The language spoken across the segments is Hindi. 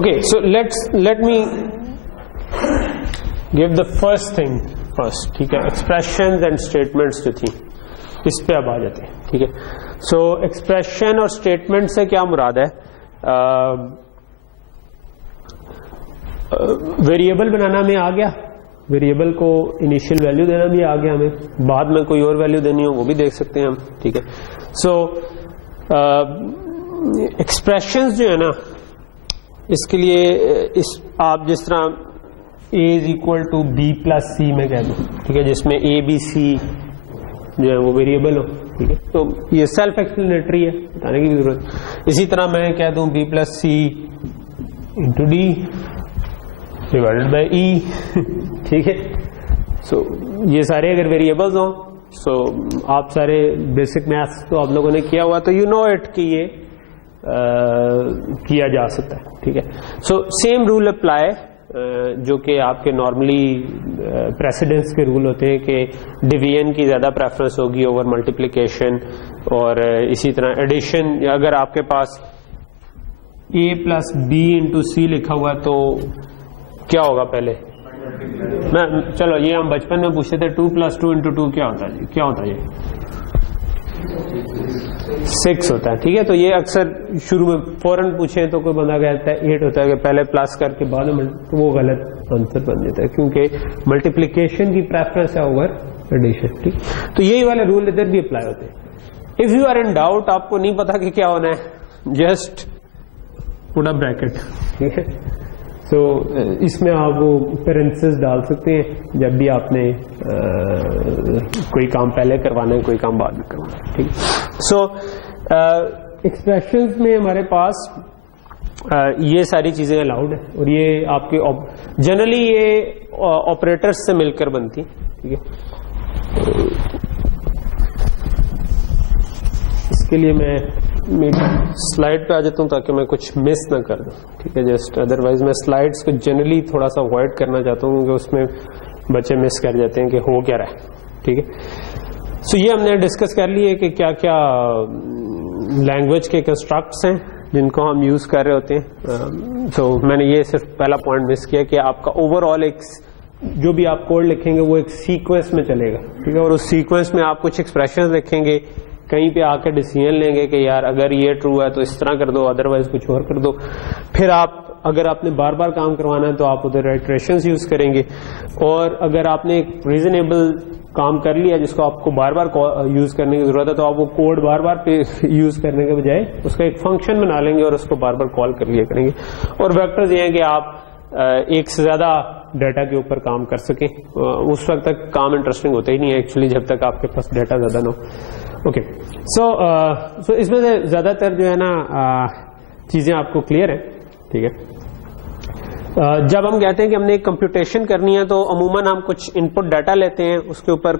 Okay, so let me give the first thing first. ठीक है, expressions and statements जो थी इस पे अब आ जाते हैं. ठीक है, so expression और statement से क्या मुराद है? वेरिएबल बनाना में आ गया, वेरिएबल को इनिशियल वैल्यू देना भी आ गया, हमें बाद में कोई और वैल्यू देनी हो वो भी देख सकते हैं हम. ठीक है, सो एक्सप्रेशंस जो है ना, इसके लिए आप जिस तरह a is equal to B plus C में कह दूं, ठीक है, जिसमें ए बी सी जो है वो वेरिएबल हो. ठीक है, तो ये सेल्फ एक्सप्लेनेटरी है, बताने की भी जरूरत. इसी तरह मैं कह दूं B plus C into D divided by E. ठीक है, सो ये सारे अगर वेरिएबल्स हों, सो आप सारे बेसिक मैथ्स तो आप लोगों ने किया हुआ, तो यू नो इट कि ये किया जा सकता है. ठीक है, सो सेम रूल अप्लाई जो कि आपके नॉर्मली प्रेसिडेंस के रूल होते हैं कि डिवीजन की ज्यादा प्रेफरेंस होगी ओवर मल्टीप्लिकेशन, और इसी तरह एडिशन. अगर आपके पास a प्लस बी इंटू सी लिखा हुआ तो क्या होगा? पहले मैं चलो ये हम बचपन में पूछते थे 2 प्लस 2 इंटू 2 क्या होता है? क्या होता है? ये 6 होता है. ठीक है, तो ये अक्सर शुरू में फौरन पूछे तो कोई बंदा कहता है 8 होता है, कि पहले प्लस करके बाद में, तो वो गलत आंसर बन जाता है, क्योंकि मल्टीप्लिकेशन की प्रेफरेंस है ओवर एडिशन. ठीक, तो यही वाले रूल इधर भी अप्लाई होते हैं. If you are in doubt, आपको नहीं पता कि क्या होना है, जस्ट पुट अ ब्रैकेट. ठीक है, तो इसमें आप वो पेरेंथेसिस डाल सकते हैं जब भी आपने कोई काम पहले करवाना है, कोई काम बाद में करवाना है. ठीक, सो एक्सप्रेशंस में हमारे पास ये सारी चीजें अलाउड है, और ये आपके जनरली ये ऑपरेटर्स से मिलकर बनती. ठीक है, इसके लिए मैं स्लाइड पे आ जाता हूं ताकि मैं कुछ मिस ना कर दूं. ठीक है, जस्ट अदरवाइज मैं स्लाइड्स को जनरली थोड़ा सा अवॉइड करना चाहता हूं, क्योंकि उसमें बच्चे मिस कर जाते हैं कि हो क्या रहा है. ठीक है, सो ये हमने डिस्कस कर लिए कि क्या क्या लैंग्वेज के कंस्ट्रक्ट्स हैं जिनको हम यूज कर रहे होते हैं. सो मैंने ये सिर्फ पहला पॉइंट मिस किया कि आपका ओवरऑल एक जो भी आप कोड लिखेंगे वो एक सीक्वेंस में चलेगा. ठीक है, और उस सीक्वेंस में आप कुछ एक्सप्रेशन लिखेंगे, कहीं पे आकर डिसीजन लेंगे कि यार अगर ये ट्रू है तो इस तरह कर दो, अदरवाइज कुछ और कर दो. फिर आप अगर आपने बार बार काम करवाना है तो आप उधर इटरेशंस यूज करेंगे, और अगर आपने एक रीजनेबल काम कर लिया जिसको आपको बार बार यूज करने की जरूरत है, तो आप वो कोड बार बार यूज करने के बजाय उसका एक फंक्शन बना लेंगे और उसको बार बार कॉल कर लिया करेंगे. और वेक्टर्स ये हैं कि आप एक से ज्यादा डाटा के ऊपर काम कर सकें. उस वक्त तक काम इंटरेस्टिंग होता ही नहीं है एक्चुअली, जब तक आपके पास डाटा ज्यादा ना हो. ओके, सो इसमें से ज्यादातर जो है ना चीजें आपको क्लियर है. ठीक है, जब हम कहते हैं कि हमने एक कंप्यूटेशन करनी है तो अमूमन हम कुछ इनपुट डाटा लेते हैं, उसके ऊपर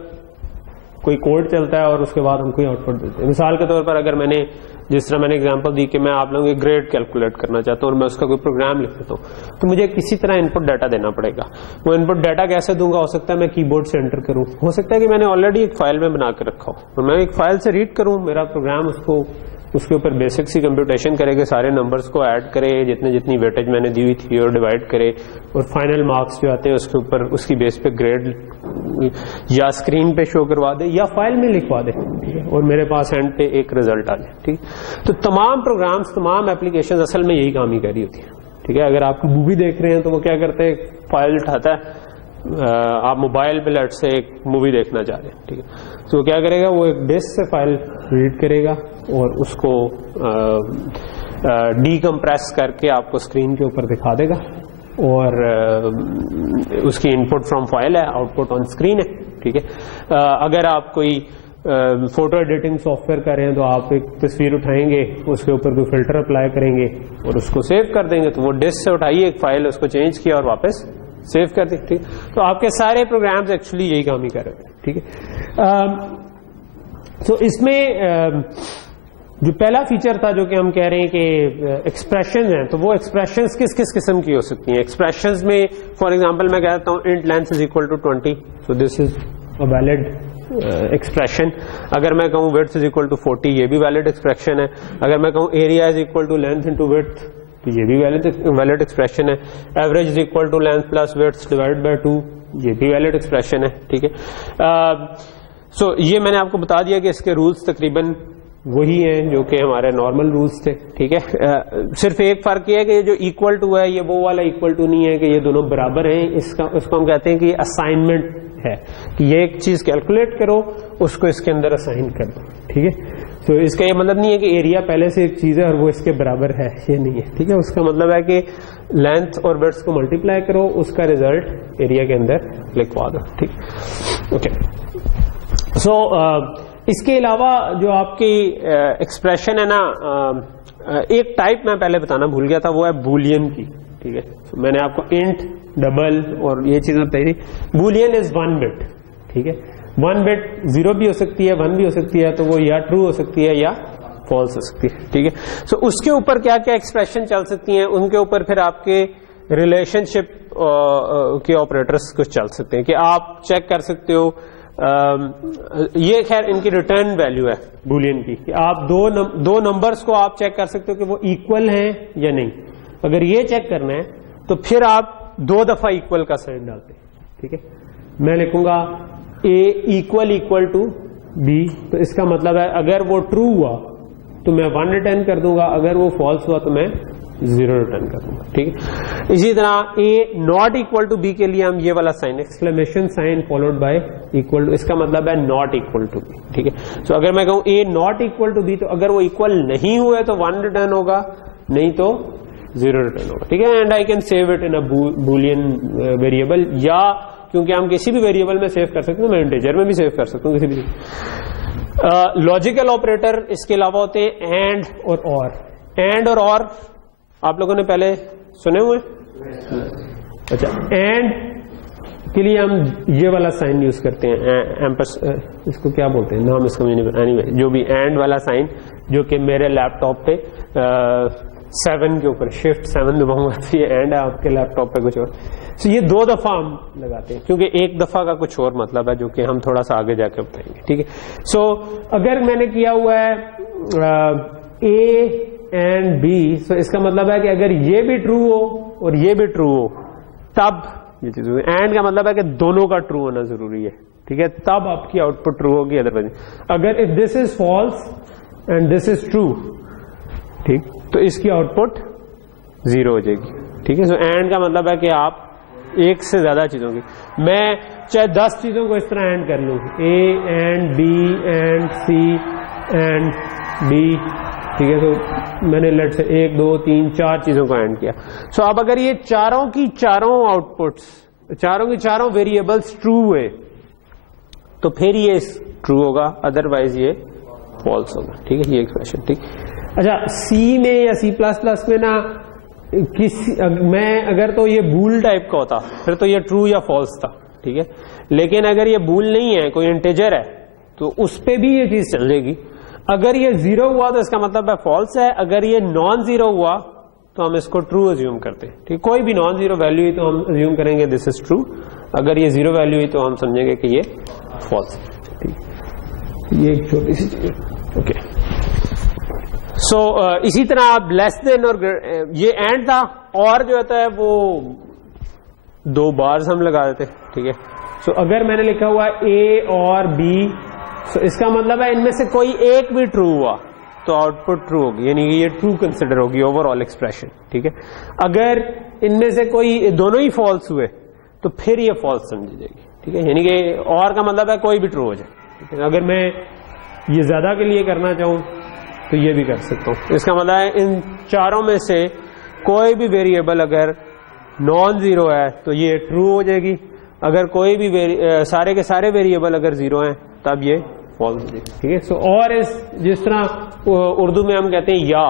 कोई कोड चलता है और उसके बाद हम कोई आउटपुट देते हैं. मिसाल के तौर पर अगर मैंने जिस तरह मैंने एग्जांपल दी कि मैं आप लोगों के ग्रेड कैलकुलेट करना चाहता हूं और मैं उसका कोई प्रोग्राम लिख देता हूं, तो मुझे किसी तरह इनपुट डाटा देना पड़ेगा. वो इनपुट डाटा कैसे दूंगा? हो सकता है मैं कीबोर्ड से एंटर करूं, हो सकता है कि मैंने ऑलरेडी एक फाइल में बना के रखा हो और मैं एक फाइल से रीड करूं, मेरा प्रोग्राम उसको उसके ऊपर बेसिक सी कंप्यूटेशन करेगा, सारे नंबर्स को ऐड करे, जितनी वेटेज मैंने दी हुई थी और डिवाइड करे, और फाइनल मार्क्स जो आते हैं उसके ऊपर उसकी बेस पे ग्रेड या स्क्रीन पे शो करवा दे या फाइल में लिखवा दे. ठीक है, और मेरे पास एंड पे एक रिजल्ट आ जाए. ठीक, तो तमाम प्रोग्राम्स, तमाम एप्लीकेशन असल में यही काम ही कर रही होती है. ठीक है, अगर आप मूवी देख रहे हैं तो वो क्या करते हैं, फाइल उठाता है, आप मोबाइल पे लेट से एक मूवी देखना चाह रहे हैं. ठीक है, तो वो क्या करेगा, वो एक डिस्क से फाइल रीड करेगा और उसको डीकम्प्रेस करके आपको स्क्रीन के ऊपर दिखा देगा, और उसकी इनपुट फ्रॉम फाइल है, आउटपुट ऑन स्क्रीन है. ठीक है, अगर आप कोई फोटो एडिटिंग सॉफ्टवेयर कर रहे हैं तो आप एक तस्वीर उठाएंगे, उसके ऊपर कोई फिल्टर अप्लाई करेंगे और उसको सेव कर देंगे, तो वो डिस्क से उठाइए एक फाइल, उसको चेंज किया और वापस सेव कर दी. ठीक, तो आपके सारे प्रोग्राम्स एक्चुअली यही काम ही कर रहे हैं. ठीक है, तो इसमें जो पहला फीचर था जो कि हम कह रहे हैं कि एक्सप्रेशन है, तो वो एक्सप्रेशंस किस किस किस्म की हो सकती हैं. एक्सप्रेशंस में फॉर एग्जांपल मैं कहता हूं int length is equal to 20, so this is a valid expression. अगर मैं कहूं विड्थ इज इक्वल टू 40, ये भी वैलिड एक्सप्रेशन है. अगर मैं कहूं area is equal to length into width, तो ये भी वैलिड एक्सप्रेशन है। Average is equal to length plus width divided by 2, ये भी वैलिड एक्सप्रेशन है, ठीक है। सो ये मैंने आपको बता दिया कि इसके रूल्स तकरीबन वही हैं जो कि हमारे नॉर्मल रूल्स थे, ठीक है। सिर्फ एक फर्क ये है कि जो इक्वल टू है ये वो वाला इक्वल टू नहीं है कि ये दोनों बराबर हैं। इसको हम कहते हैं कि असाइनमेंट है कि ये एक चीज कैलकुलेट करो, उसको इसके अंदर असाइन कर दो, ठीक है। तो इसका ये मतलब नहीं है कि एरिया पहले से एक चीज है और वो इसके बराबर है, ये नहीं है, ठीक है। उसका मतलब है कि लेंथ और विड्थ को मल्टीप्लाई करो, उसका रिजल्ट एरिया के अंदर लिखवा दो, ठीक, ओके। सो इसके अलावा जो आपकी एक्सप्रेशन है ना, एक टाइप मैं पहले बताना भूल गया था, वो है बूलियन की, ठीक है। so, मैंने आपको इंट, डबल और ये चीजें बताई थी। बूलियन इज 1 बिट, ठीक है। 1 बिट 0 भी हो सकती है, 1 भी हो सकती है, तो वो या ट्रू हो सकती है या फॉल्स हो सकती है, ठीक है। सो उसके ऊपर क्या क्या एक्सप्रेशन चल सकती हैं, उनके ऊपर फिर आपके रिलेशनशिप के ऑपरेटर्स कुछ चल सकते हैं कि आप चेक कर सकते हो। ये खैर इनकी रिटर्न वैल्यू है बूलियन की कि आप दो नंबर्स को आप चेक कर सकते हो कि वो इक्वल हैं या नहीं। अगर ये चेक करना है तो फिर आप 2 दफा इक्वल का साइन डालते हैं, ठीक है। मैं लिखूंगा a इक्वल टू b, तो इसका मतलब है अगर वो ट्रू हुआ तो मैं 1 रिटर्न कर दूंगा, अगर वो फॉल्स हुआ तो मैं 0 रिटर्न कर दूंगा, ठीक है। इसी तरह a not equal to b के लिए हम ये वाला sign, exclamation sign followed by equal to, इसका मतलब है नॉट इक्वल टू b, ठीक है। सो अगर मैं कहूं a not equal to b, तो अगर वो इक्वल नहीं हुए तो 1 रिटर्न होगा, नहीं तो 0 रिटर्न होगा, ठीक है। And I can save it in a Boolean variable, या क्योंकि हम किसी भी वेरिएबल में सेव कर सकते हैं, मैं इंटीजर में भी सेव कर सकता हूं, किसी भी। लॉजिकल ऑपरेटर इसके अलावा होते हैं एंड और एंड और आप लोगों ने पहले सुने हुए? अच्छा, एंड के लिए हम ये वाला साइन यूज करते हैं, एम्पस, इसको क्या बोलते हैं, नाम इसका मुझे नहीं, एनीवे जो भी एंड वाला साइन, जो कि मेरे लैपटॉप पे 7 के ऊपर शिफ्ट 7 दबाऊंगा तो ये एंड है, आपके लैपटॉप पे कुछ और। तो ये 2 दफा हम लगाते हैं, क्योंकि एक दफा का कुछ और मतलब है जो कि हम थोड़ा सा आगे जाके बताएंगे, ठीक है। सो अगर मैंने किया हुआ है ए एंड बी, सो इसका मतलब है कि अगर ये भी ट्रू हो और ये भी ट्रू हो तब ये चीज होगी। एंड का मतलब है कि दोनों का ट्रू होना जरूरी है, ठीक है, तब आपकी आउटपुट ट्रू होगी, अदरवाइज अगर if this is false and this is true, ठीक, तो इसकी आउटपुट 0 हो जाएगी, ठीक है। सो एंड का मतलब है कि आप एक से ज्यादा चीजों की, मैं चाहे 10 चीजों को इस तरह एंड कर लूं, A and B and C and D, ठीक है। तो मैंने लेट से 1 2 3 4 चीजों को एंड किया। सो अब अगर ये चारों की चारों आउटपुट्स, चारों की चारों वेरिएबल्स ट्रू हुए तो फिर ये ट्रू होगा, अदरवाइज ये फॉल्स होगा, ठीक है, ये एक्सप्रेशन, ठीक। अच्छा, सी में या C++ में ना मैं अगर तो ये बूल टाइप का होता फिर तो ये ट्रू या फॉल्स था, ठीक है। लेकिन अगर ये बूल नहीं है, कोई इंटीजर है, तो उस पे भी ये चीज चल जाएगी। अगर ये 0 हुआ तो इसका मतलब है फॉल्स है, अगर ये नॉन 0 हुआ तो हम इसको ट्रू अज्यूम करते हैं, ठीक। कोई भी नॉन 0 वैल्यू हुई तो हम अज्यूम करेंगे दिस इज ट्रू, अगर ये 0 वैल्यू हुई तो हम समझेंगे कि ये फॉल्स है, ठीक। ये एक छोटी सी चीज, ओके। सो इसी तरह आप लेस देन और ये एंड था, और जो होता है वो 2 बार्स हम लगा देते, ठीक है। सो अगर मैंने लिखा हुआ ए और बी, सो इसका मतलब है इनमें से कोई एक भी ट्रू हुआ तो आउटपुट ट्रू होगी, यानी कि ये ट्रू कंसिडर होगी ओवरऑल एक्सप्रेशन, ठीक है। अगर इनमें से कोई दोनों ही फॉल्स हुए तो फिर ये फॉल्स समझी जाएगी, ठीक है, यानी कि और का मतलब है कोई भी ट्रू हो जाए, ठीक है। अगर मैं ये ज्यादा के लिए करना चाहूं तो ये भी कर सकता हूं, इसका मतलब है इन चारों में से कोई भी वेरिएबल अगर नॉन 0 है तो ये ट्रू हो जाएगी, अगर कोई भी सारे के सारे वेरिएबल अगर 0 हैं तब ये फॉल्स हो जाएगी, ठीक है। सो और जिस तरह उर्दू में हम कहते हैं या,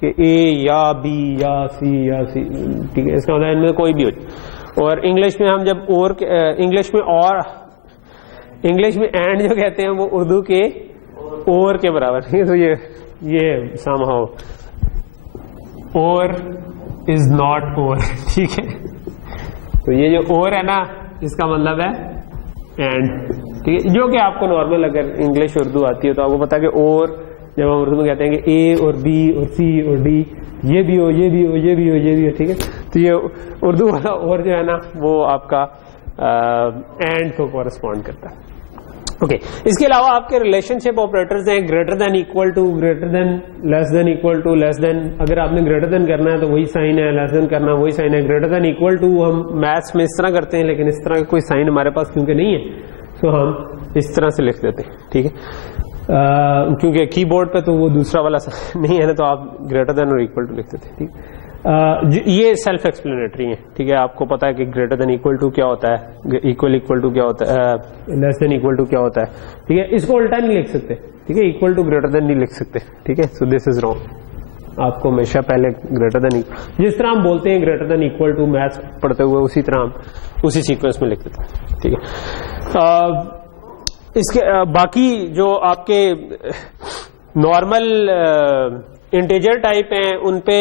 कि ए या बी या सी, ठीक है, इसका मतलब इनमें कोई भी हो जाए। और इंग्लिश में हम जब और इंग्लिश में एंड जो कहते हैं वो उर्दू के और के बराबर, ठीक है। तो ये समहाउ और इज नॉट और, ठीक है। तो ये जो और है ना, इसका मतलब है एंड, ठीक है, जो कि आपको नॉर्मल अगर इंग्लिश उर्दू आती है तो आपको पता है कि और जब हम उर्दू में कहते हैं कि ए और बी और सी और डी ये भी हो, ये भी हो, ये भी हो, ये भी हो, ठीक है। तो ये उर्दू वाला और जो है ना वो आपका एंड को कॉरेस्पॉन्ड करता है। ओके, इसके अलावा आपके रिलेशनशिप ऑपरेटर्स हैं greater than, equal to, greater than, less than, equal to, less than. अगर आपने ग्रेटर देन करना है तो वही साइन है, लेस देन करना वही साइन है। ग्रेटर देन, इक्वल टू हम मैथ्स में इस तरह करते हैं, लेकिन इस तरह का कोई साइन हमारे पास क्योंकि नहीं है तो हम इस तरह से लिख देते हैं, ठीक है। क्योंकि कीबोर्ड पे तो वो दूसरा वाला नहीं है ना, तो आप ग्रेटर देन और इक्वल टू लिख देते हैं, ठीक। ये सेल्फ एक्सप्लेनेटरी है, ठीक है। आपको पता है कि ग्रेटर देन इक्वल टू क्या होता है, इक्वल इक्वल टू क्या होता है, लेस देन इक्वल टू क्या होता है, ठीक है। इसको उल्टा नहीं लिख सकते, ठीक है। इक्वल टू ग्रेटर देन नहीं लिख सकते, ठीक है। सो दिस इज रॉन्ग। आपको हमेशा पहले ग्रेटर देन, जिस तरह हम बोलते हैं greater than equal to maths पढ़ते हुए, उसी तरह हम उसी सीक्वेंस में लिख देते हैं, ठीक है। इसके बाकी जो आपके नॉर्मल इंटीजर टाइप हैं उन पे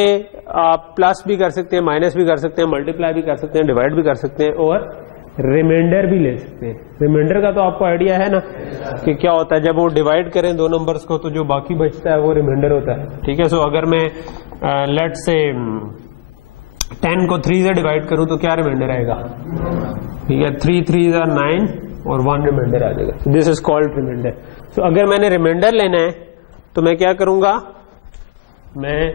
आप प्लस भी कर सकते हैं, माइनस भी कर सकते हैं, मल्टीप्लाई भी कर सकते हैं, डिवाइड भी कर सकते हैं और रिमाइंडर भी ले सकते हैं। रिमाइंडर का तो आपको आइडिया है ना कि क्या होता है, जब वो डिवाइड करें दो नंबर्स को तो जो बाकी बचता है वो रिमाइंडर होता है, ठीक है। सो अगर मैं लेट से 10 को 3 से डिवाइड करूं तो क्या रिमाइंडर आएगा, ठीक है। 3 3 9 और 1 रिमाइंडर आ जाएगा। This is called reminder. So अगर मैंने रिमाइंडर लेना है तो मैं क्या करूंगा, मैं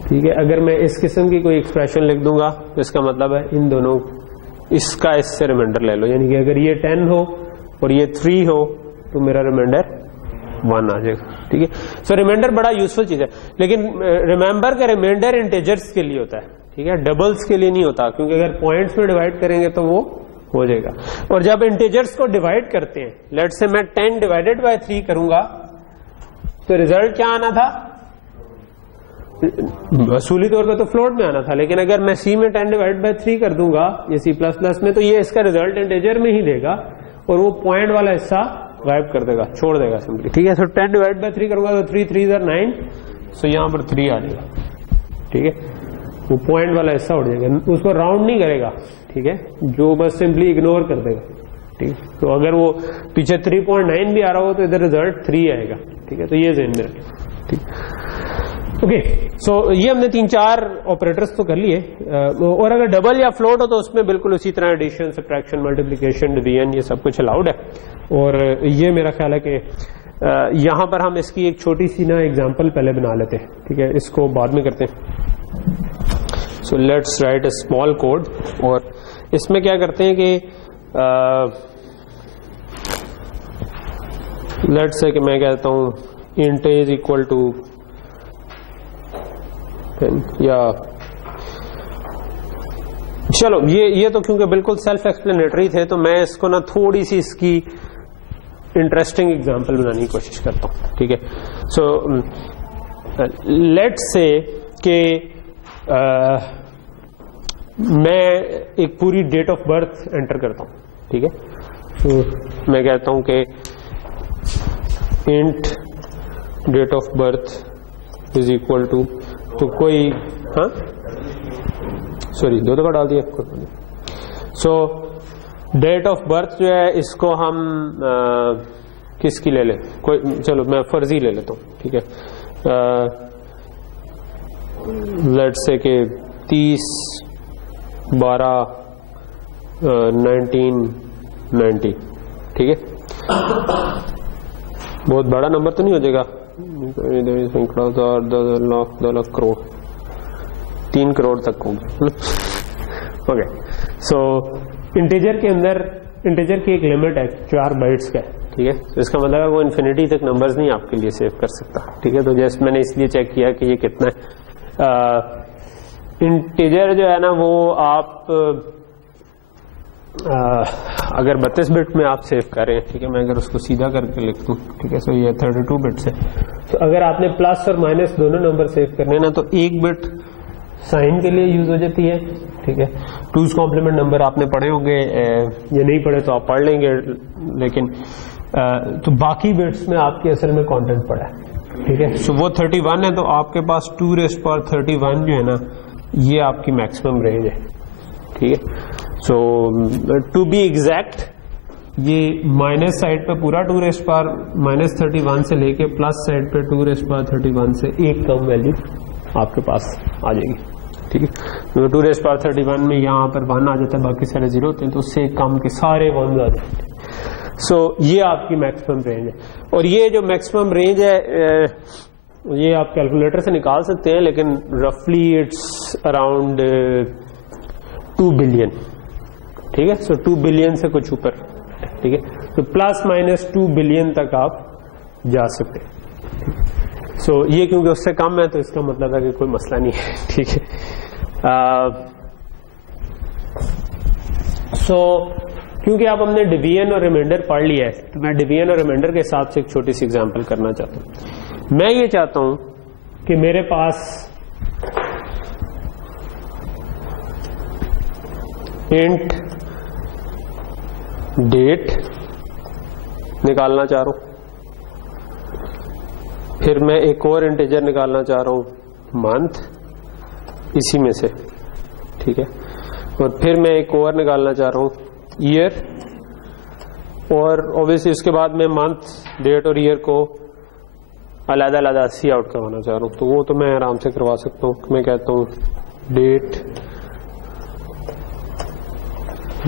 ठीक है, अगर मैं इस किस्म की कोई एक्सप्रेशन लिख दूंगा तो इसका मतलब है इन दोनों, इसका इससे रिमाइंडर ले लो, यानी कि अगर ये 10 हो और ये 3 हो तो मेरा रिमाइंडर 1 आ जाएगा, ठीक है। सो रिमाइंडर बड़ा यूजफुल चीज है, लेकिन रिमेंबर का रिमाइंडर इंटीजर्स के लिए होता है, ठीक है, डबल्स के लिए नहीं होता, क्योंकि अगर पॉइंट्स में डिवाइड करेंगे तो वो हो जाएगा। और जब इंटीजर्स को डिवाइड करते हैं, लेट से मैं 10 डिवाइडेड बाय 3 करूंगा तो रिजल्ट क्या आना था, असूली तौर पे तो फ्लोट में आना था, लेकिन अगर मैं सी में 10 डिवाइड बाय 3 कर दूंगा या सी प्लस प्लस में, तो ये इसका रिजल्ट इंटीजर में ही देगा और वो पॉइंट वाला हिस्सा गायब कर देगा, छोड़ देगा सिंपली, ठीक है। सो 10 डिवाइड बाय 3 करूंगा तो 3 3 9, सो यहां पर 3 आ जाएगा, ठीक है। वो पॉइंट वाला हिस्सा उड़ जाएगा, उसको राउंड नहीं करेगा, ठीक है, जो बस सिंपली इग्नोर कर देगा, ठीक। तो अगर वो पीछे 3.9 भी आ रहा हो तो इधर रिजल्ट 3 आएगा, ठीक है। तो ये ध्यान में रखें, ठीक। ओके, सो ये हमने 3-4 ऑपरेटर्स तो कर लिए। और अगर डबल या फ्लोट हो तो उसमें बिल्कुल उसी तरह एडिशन, सब्ट्रैक्शन, मल्टीप्लिकेशन, डिवीजन ये सब कुछ अलाउड है। और ये मेरा ख्याल है कि यहां पर हम इसकी एक छोटी सी ना एग्जांपल पहले बना लेते हैं, ठीक है, इसको बाद में करते हैं। So let's write a small code, और इसमें क्या करते हैं कि लेट्स से कि मैं कहता हूं इंट इज इक्वल टू 10, या चलो ये तो क्योंकि बिल्कुल सेल्फ एक्सप्लेनेटरी थे तो मैं इसको ना थोड़ी सी इसकी इंटरेस्टिंग एग्जांपल बनाने की कोशिश करता हूं, ठीक है। सो लेट्स से कि मैं एक पूरी डेट ऑफ बर्थ एंटर करता हूं, ठीक है। तो मैं कहता हूं कि int date of birth is equal to, तो कोई, हाँ सॉरी 2 दफा डाल दिया। सो डेट ऑफ बर्थ जो है इसको हम किसकी ले लें, कोई, चलो मैं फर्जी ले लेता हूं, ठीक है। लेट्स से कि 30/12/1990, ठीक है। बहुत बड़ा नंबर तो नहीं हो जाएगा, 10 लाख करोड़, 3 करोड़ तक होगा, ओके। सो इंटीजर के अंदर, इंटीजर की एक लिमिट है 4 बाइट्स का, ठीक है। तो इसका मतलब है वो इन्फिनिटी तक नंबर्स नहीं आपके लिए सेव कर सकता, ठीक है। तो जैसे मैंने इसलिए चेक किया कि ये कितना है। इंटीजर जो है ना वो आप अगर 32 बिट में आप सेव कर रहे हैं, ठीक है, मैं अगर उसको सीधा करके लिख दूं, ठीक है। सो ये 32 बिट्स है। तो अगर आपने प्लस और माइनस दोनों नंबर सेव करने ना तो 1 बिट साइन के लिए यूज हो जाती है, ठीक है। 2's कॉम्प्लीमेंट नंबर आपने पढ़े होंगे, ये नहीं पढ़े तो आप पढ़ लेंगे, लेकिन तो बाकी बिट्स में आपके असल में कंटेंट पड़ा है, ठीक है। सो वो 31 है, तो आपके पास 2⁻31 जो है ना ये आपकी मैक्सिमम रेंज है, ठीक है। सो टू बी एग्जैक्ट ये माइनस साइड पे पूरा 2 रेज़ पावर -31 से लेके प्लस साइड पे 2 रेज़ पावर 31 से एक कम वैल्यू आपके पास आ जाएगी, ठीक है। तो 2 रेज़ पावर 31 में यहाँ पर 1 आ जाता है, बाकी सारे 0 होते हैं, तो उससे कम के सारे 1 आ जाते हैं। सो ये आपकी मैक्सिमम रेंज है। और ये जो मैक्सिमम रेंज है ये आप कैलकुलेटर से निकाल सकते हैं, लेकिन रफली इट्स अराउंड 2 बिलियन, ठीक है। सो 2 बिलियन से कुछ ऊपर, ठीक है। तो प्लस माइनस 2 बिलियन तक आप जा सकते हैं। सो ये क्योंकि उससे कम है तो इसका मतलब है कि कोई मसला नहीं है, ठीक है। सो क्योंकि आप हमने डिवीजन और रिमाइंडर पढ़ लिया है, तो मैं डिवीजन और रिमाइंडर के हिसाब से एक छोटी सी एग्जांपल करना चाहता हूं। मैं ये चाहता हूं कि मेरे पास इंट डेट निकालना चाह रहा हूं, फिर मैं एक और इंटीजर निकालना चाह रहा हूं मंथ, इसी में से, ठीक है। और फिर मैं एक और निकालना चाह रहा हूं ईयर, और ऑब्वियसली उसके बाद मैं मंथ, डेट और ईयर को अलग-अलग सी आउट करवाना चाह रहा हूं, तो वो तो मैं आराम से करवा सकता हूं। मैं कहता हूं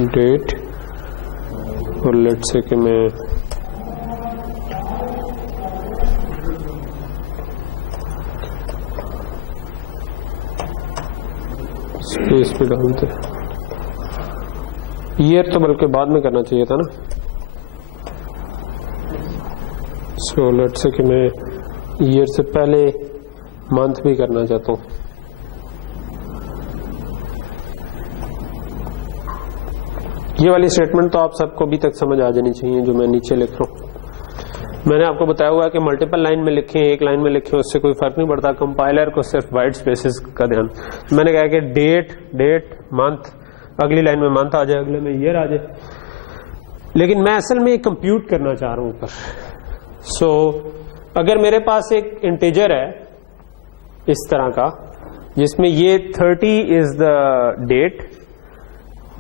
डेट और लेट्स से कि मैं स्पेस पे डालते, ईयर तो बल्कि बाद में करना चाहिए था ना। सो लेट्स से कि मैं ईयर से पहले मंथ भी करना चाहता हूं। ये वाली स्टेटमेंट तो आप सबको अभी तक समझ आ जानी चाहिए जो मैं नीचे लिख रहा हूं। मैंने आपको बताया हुआ है कि मल्टीपल लाइन में लिखें, एक लाइन में लिखें, उससे कोई फर्क नहीं पड़ता। कंपाइलर को सिर्फ वाइट स्पेसेस का ध्यान। मैंने कहा कि डेट मंथ, अगली लाइन में मंथ आ जाए, अगले में ईयर आ जाए, लेकिन मैं असल में कंप्यूट करना चाह रहा हूं ऊपर। सो अगर मेरे पास एक इंटीजर है इस तरह का जिसमें ये 30 इज द डेट,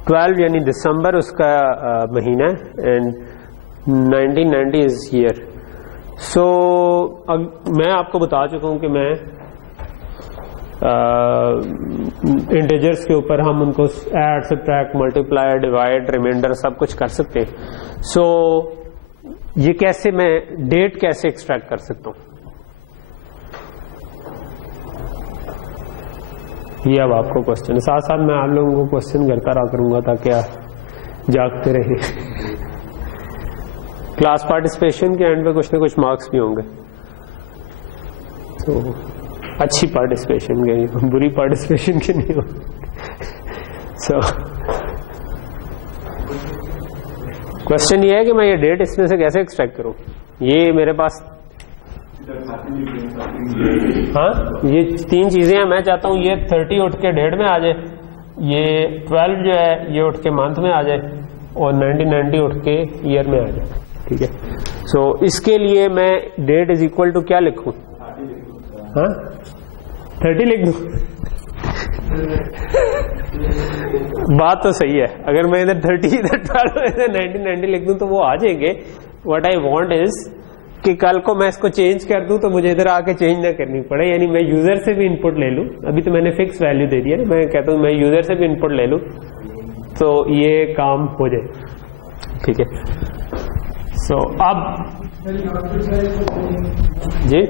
12 यानी दिसंबर उसका महीना है, एंड 1990 इज ईयर। सो मैं आपको बता चुका हूं कि मैं इंटीजर्स के ऊपर हम उनको add, subtract, multiply, divide, reminder सब कुछ कर सकते हैं। सो ये कैसे, मैं डेट कैसे एक्सट्रैक्ट कर सकता हूं, ये अब आपको क्वेश्चन है। साथ साथ मैं आप लोगों को क्वेश्चन घर का रहा करूंगा ताकि आप जागते रहे। क्लास पार्टिसिपेशन के एंड पे कुछ ना कुछ मार्क्स भी होंगे, तो अच्छी पार्टिसिपेशन के, बुरी पार्टिसिपेशन के नहीं हो। सो क्वेश्चन ये है कि मैं ये डेट इसमें से कैसे एक्सट्रैक्ट करूं। ये मेरे पास हाँ, ये 3 चीजें हैं। मैं चाहता हूं ये 30 उठ के डेट में आ जाए, ये 12 जो है ये उठ के मंथ में आ जाए, और 1990 उठ के ईयर में आ जाए, ठीक है। सो इसके लिए मैं डेट इज इक्वल टू क्या लिखूं? हाँ, 30 लिख दूं? बात तो सही है। अगर मैं इधर 30 इधर 12 इधर 1990 लिख दूं तो वो आ जाएंगे। व्हाट आई वांट इज कि कल को मैं इसको चेंज कर दूं तो मुझे इधर आके चेंज ना करनी पड़े, यानी मैं यूजर से भी इनपुट ले लूं। अभी तो मैंने फिक्स वैल्यू दे दिया, मैं कहता हूं मैं यूजर से भी इनपुट ले लूं तो ये काम हो जाए, ठीक है। सो अब जी,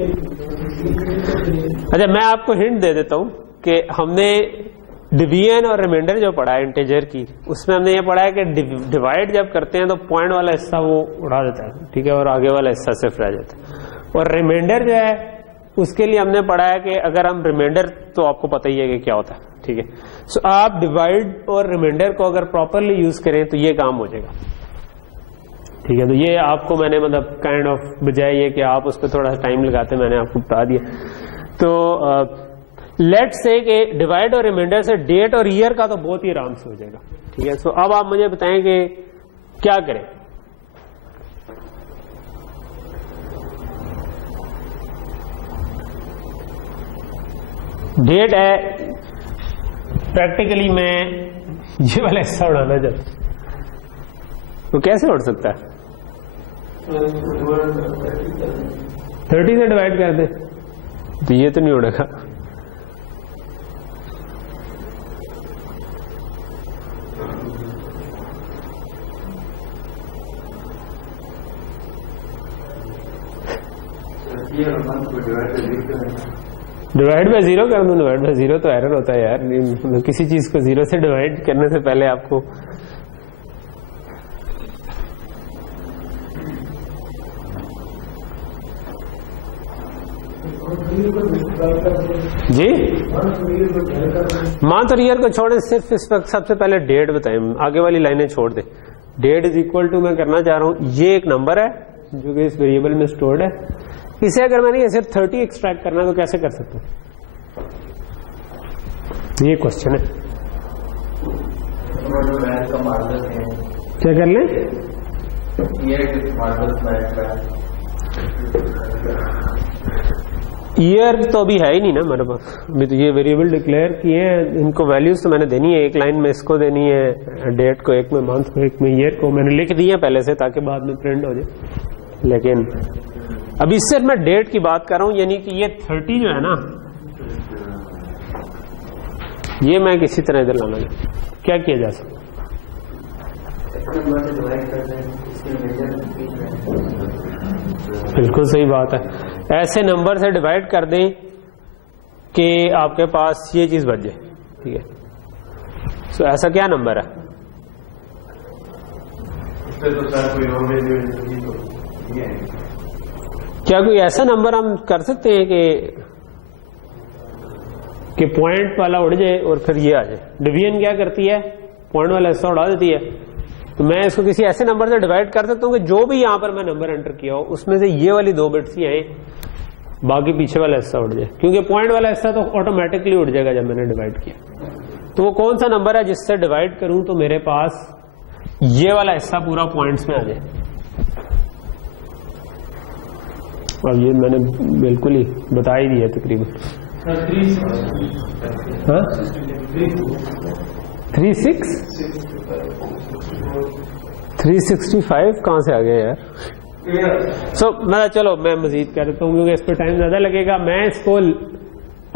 अच्छा मैं आपको हिंट दे देता हूं कि हमने डिवीजन और रिमाइंडर जो पढ़ा है इंटीजर की, उसमें हमने ये पढ़ा है कि डिवाइड जब करते हैं तो पॉइंट वाला हिस्सा वो उड़ा देता है, ठीक है, और आगे वाला हिस्सा सिर्फ रह जाता है। और रिमाइंडर जो है उसके लिए हमने पढ़ा है कि अगर हम रिमाइंडर, तो आपको पता ही है कि क्या होता है, ठीक है। सो आप डिवाइड और रिमाइंडर को अगर प्रॉपरली यूज करें तो ये काम हो जाएगा, ठीक है। तो ये आपको मैंने मतलब काइंड ऑफ, बजाय ये कि आप उस पर थोड़ा सा टाइम लगाते, मैंने आपको बता दिया। तो लेट्स से कि डिवाइड और रिमाइंडर से डेट और ईयर का तो बहुत ही आराम से हो जाएगा, ठीक है। सो अब आप मुझे बताएं कि क्या करें। डेट है, प्रैक्टिकली मैं ये वाला हिस्सा उड़ाना चाहता हूं। वो कैसे उड़ सकता है? 30 से डिवाइड कर दे तो ये तो नहीं उड़ेगा। डिवाइड बाय 0 कर दूं। डिवाइड बाय 0 तो एरर होता है यार, किसी चीज को 0 से डिवाइड करने से पहले आपको जी मंथ और ईयर को छोड़े, सिर्फ इस वक्त सबसे पहले डेट बताएं, आगे वाली लाइनें छोड़ दे। डेट इज इक्वल टू मैं करना चाह रहा हूं, ये एक नंबर है जो कि इस वेरिएबल में स्टोर्ड है, इसे अगर मैंने सिर्फ 30 एक्सट्रैक्ट करना तो कैसे कर सकता हूं? ये क्वेश्चन है। क्या कर लें? ईयर तो अभी है ही नहीं ना हमारे पास, अभी तो ये वेरिएबल डिक्लेयर किए हैं, इनको वैल्यूज तो मैंने देनी है, एक लाइन में इसको देनी है, डेट को एक में, मंथ को एक में, ईयर को मैंने लिख दिया पहले से ताकि बाद में प्रिंट हो जाए। लेकिन अभी सिर्फ मैं डेट की बात कर रहा हूं, यानी कि ये 30 जो है ना, ये मैं किसी तरह इधर लाना है। क्या किया जा सकता? बिल्कुल सही बात है, ऐसे नंबर से डिवाइड कर दें कि आपके पास ये चीज बच जाए। ठीक है, सो ऐसा क्या नंबर है? क्या कोई ऐसा नंबर हम कर सकते हैं कि पॉइंट वाला उड़ जाए और फिर ये आ जाए? डिवीजन क्या करती है? पॉइंट वाला हिस्सा उड़ा देती है। तो मैं इसको किसी ऐसे नंबर से डिवाइड कर सकता हूं कि जो भी यहां पर मैं नंबर एंटर किया हो उसमें से ये वाली 2 बिट्स ही आए, बाकी पीछे वाला हिस्सा उड़ जाए, क्योंकि पॉइंट वाला हिस्सा तो ऑटोमेटिकली उड़ जाएगा जब मैंने डिवाइड किया। तो वो कौन सा नंबर है जिससे डिवाइड करूं तो मेरे पास ये वाला हिस्सा पूरा पॉइंट्स में आ जाए? और ये मैंने बिल्कुल ही बता ही दिया तकरीबन। 365 कहां से आ गया यार? मैं चलो मैं मजीद कर देता हूँ क्योंकि इस पर टाइम ज्यादा लगेगा। मैं इसको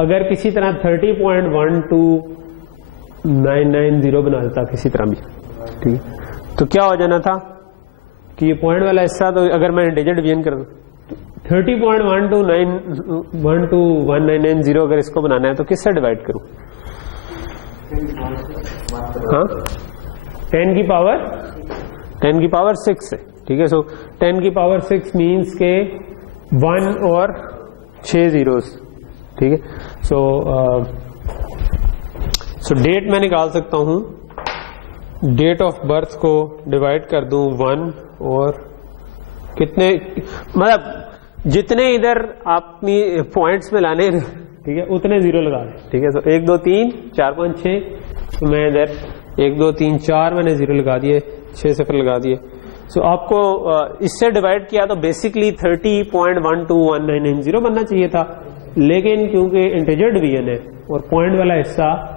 अगर किसी तरह 30.12990 बना देता किसी तरह भी, ठीक, तो क्या हो जाना था कि ये पॉइंट वाला हिस्सा, तो अगर मैं इंटीजर डिवीजन कर दूं 30.12990 अगर इसको बनाना है तो किससे डिवाइड करूं? हाँ, 10 की पावर 6 से। ठीक है, सो 10 की पावर 6 मीन्स के 1 और 6 zeros। ठीक है, सो डेट मैं निकाल सकता हूं, डेट ऑफ बर्थ को डिवाइड कर दूं 1 और कितने, मतलब जितने इधर अपनी पॉइंट्स में लाने, ठीक है, उतने 0 लगा दें। ठीक है, तो 1 2 3 4 5 6, तो मैं इधर 1 2 3 4 मैंने 0 लगा दिए, 6 सिफर लगा दिए। सो आपको इससे डिवाइड किया तो बेसिकली 30.12190 बनना चाहिए था, लेकिन क्योंकि इंटीजर डिवीजन है और पॉइंट वाला हिस्सा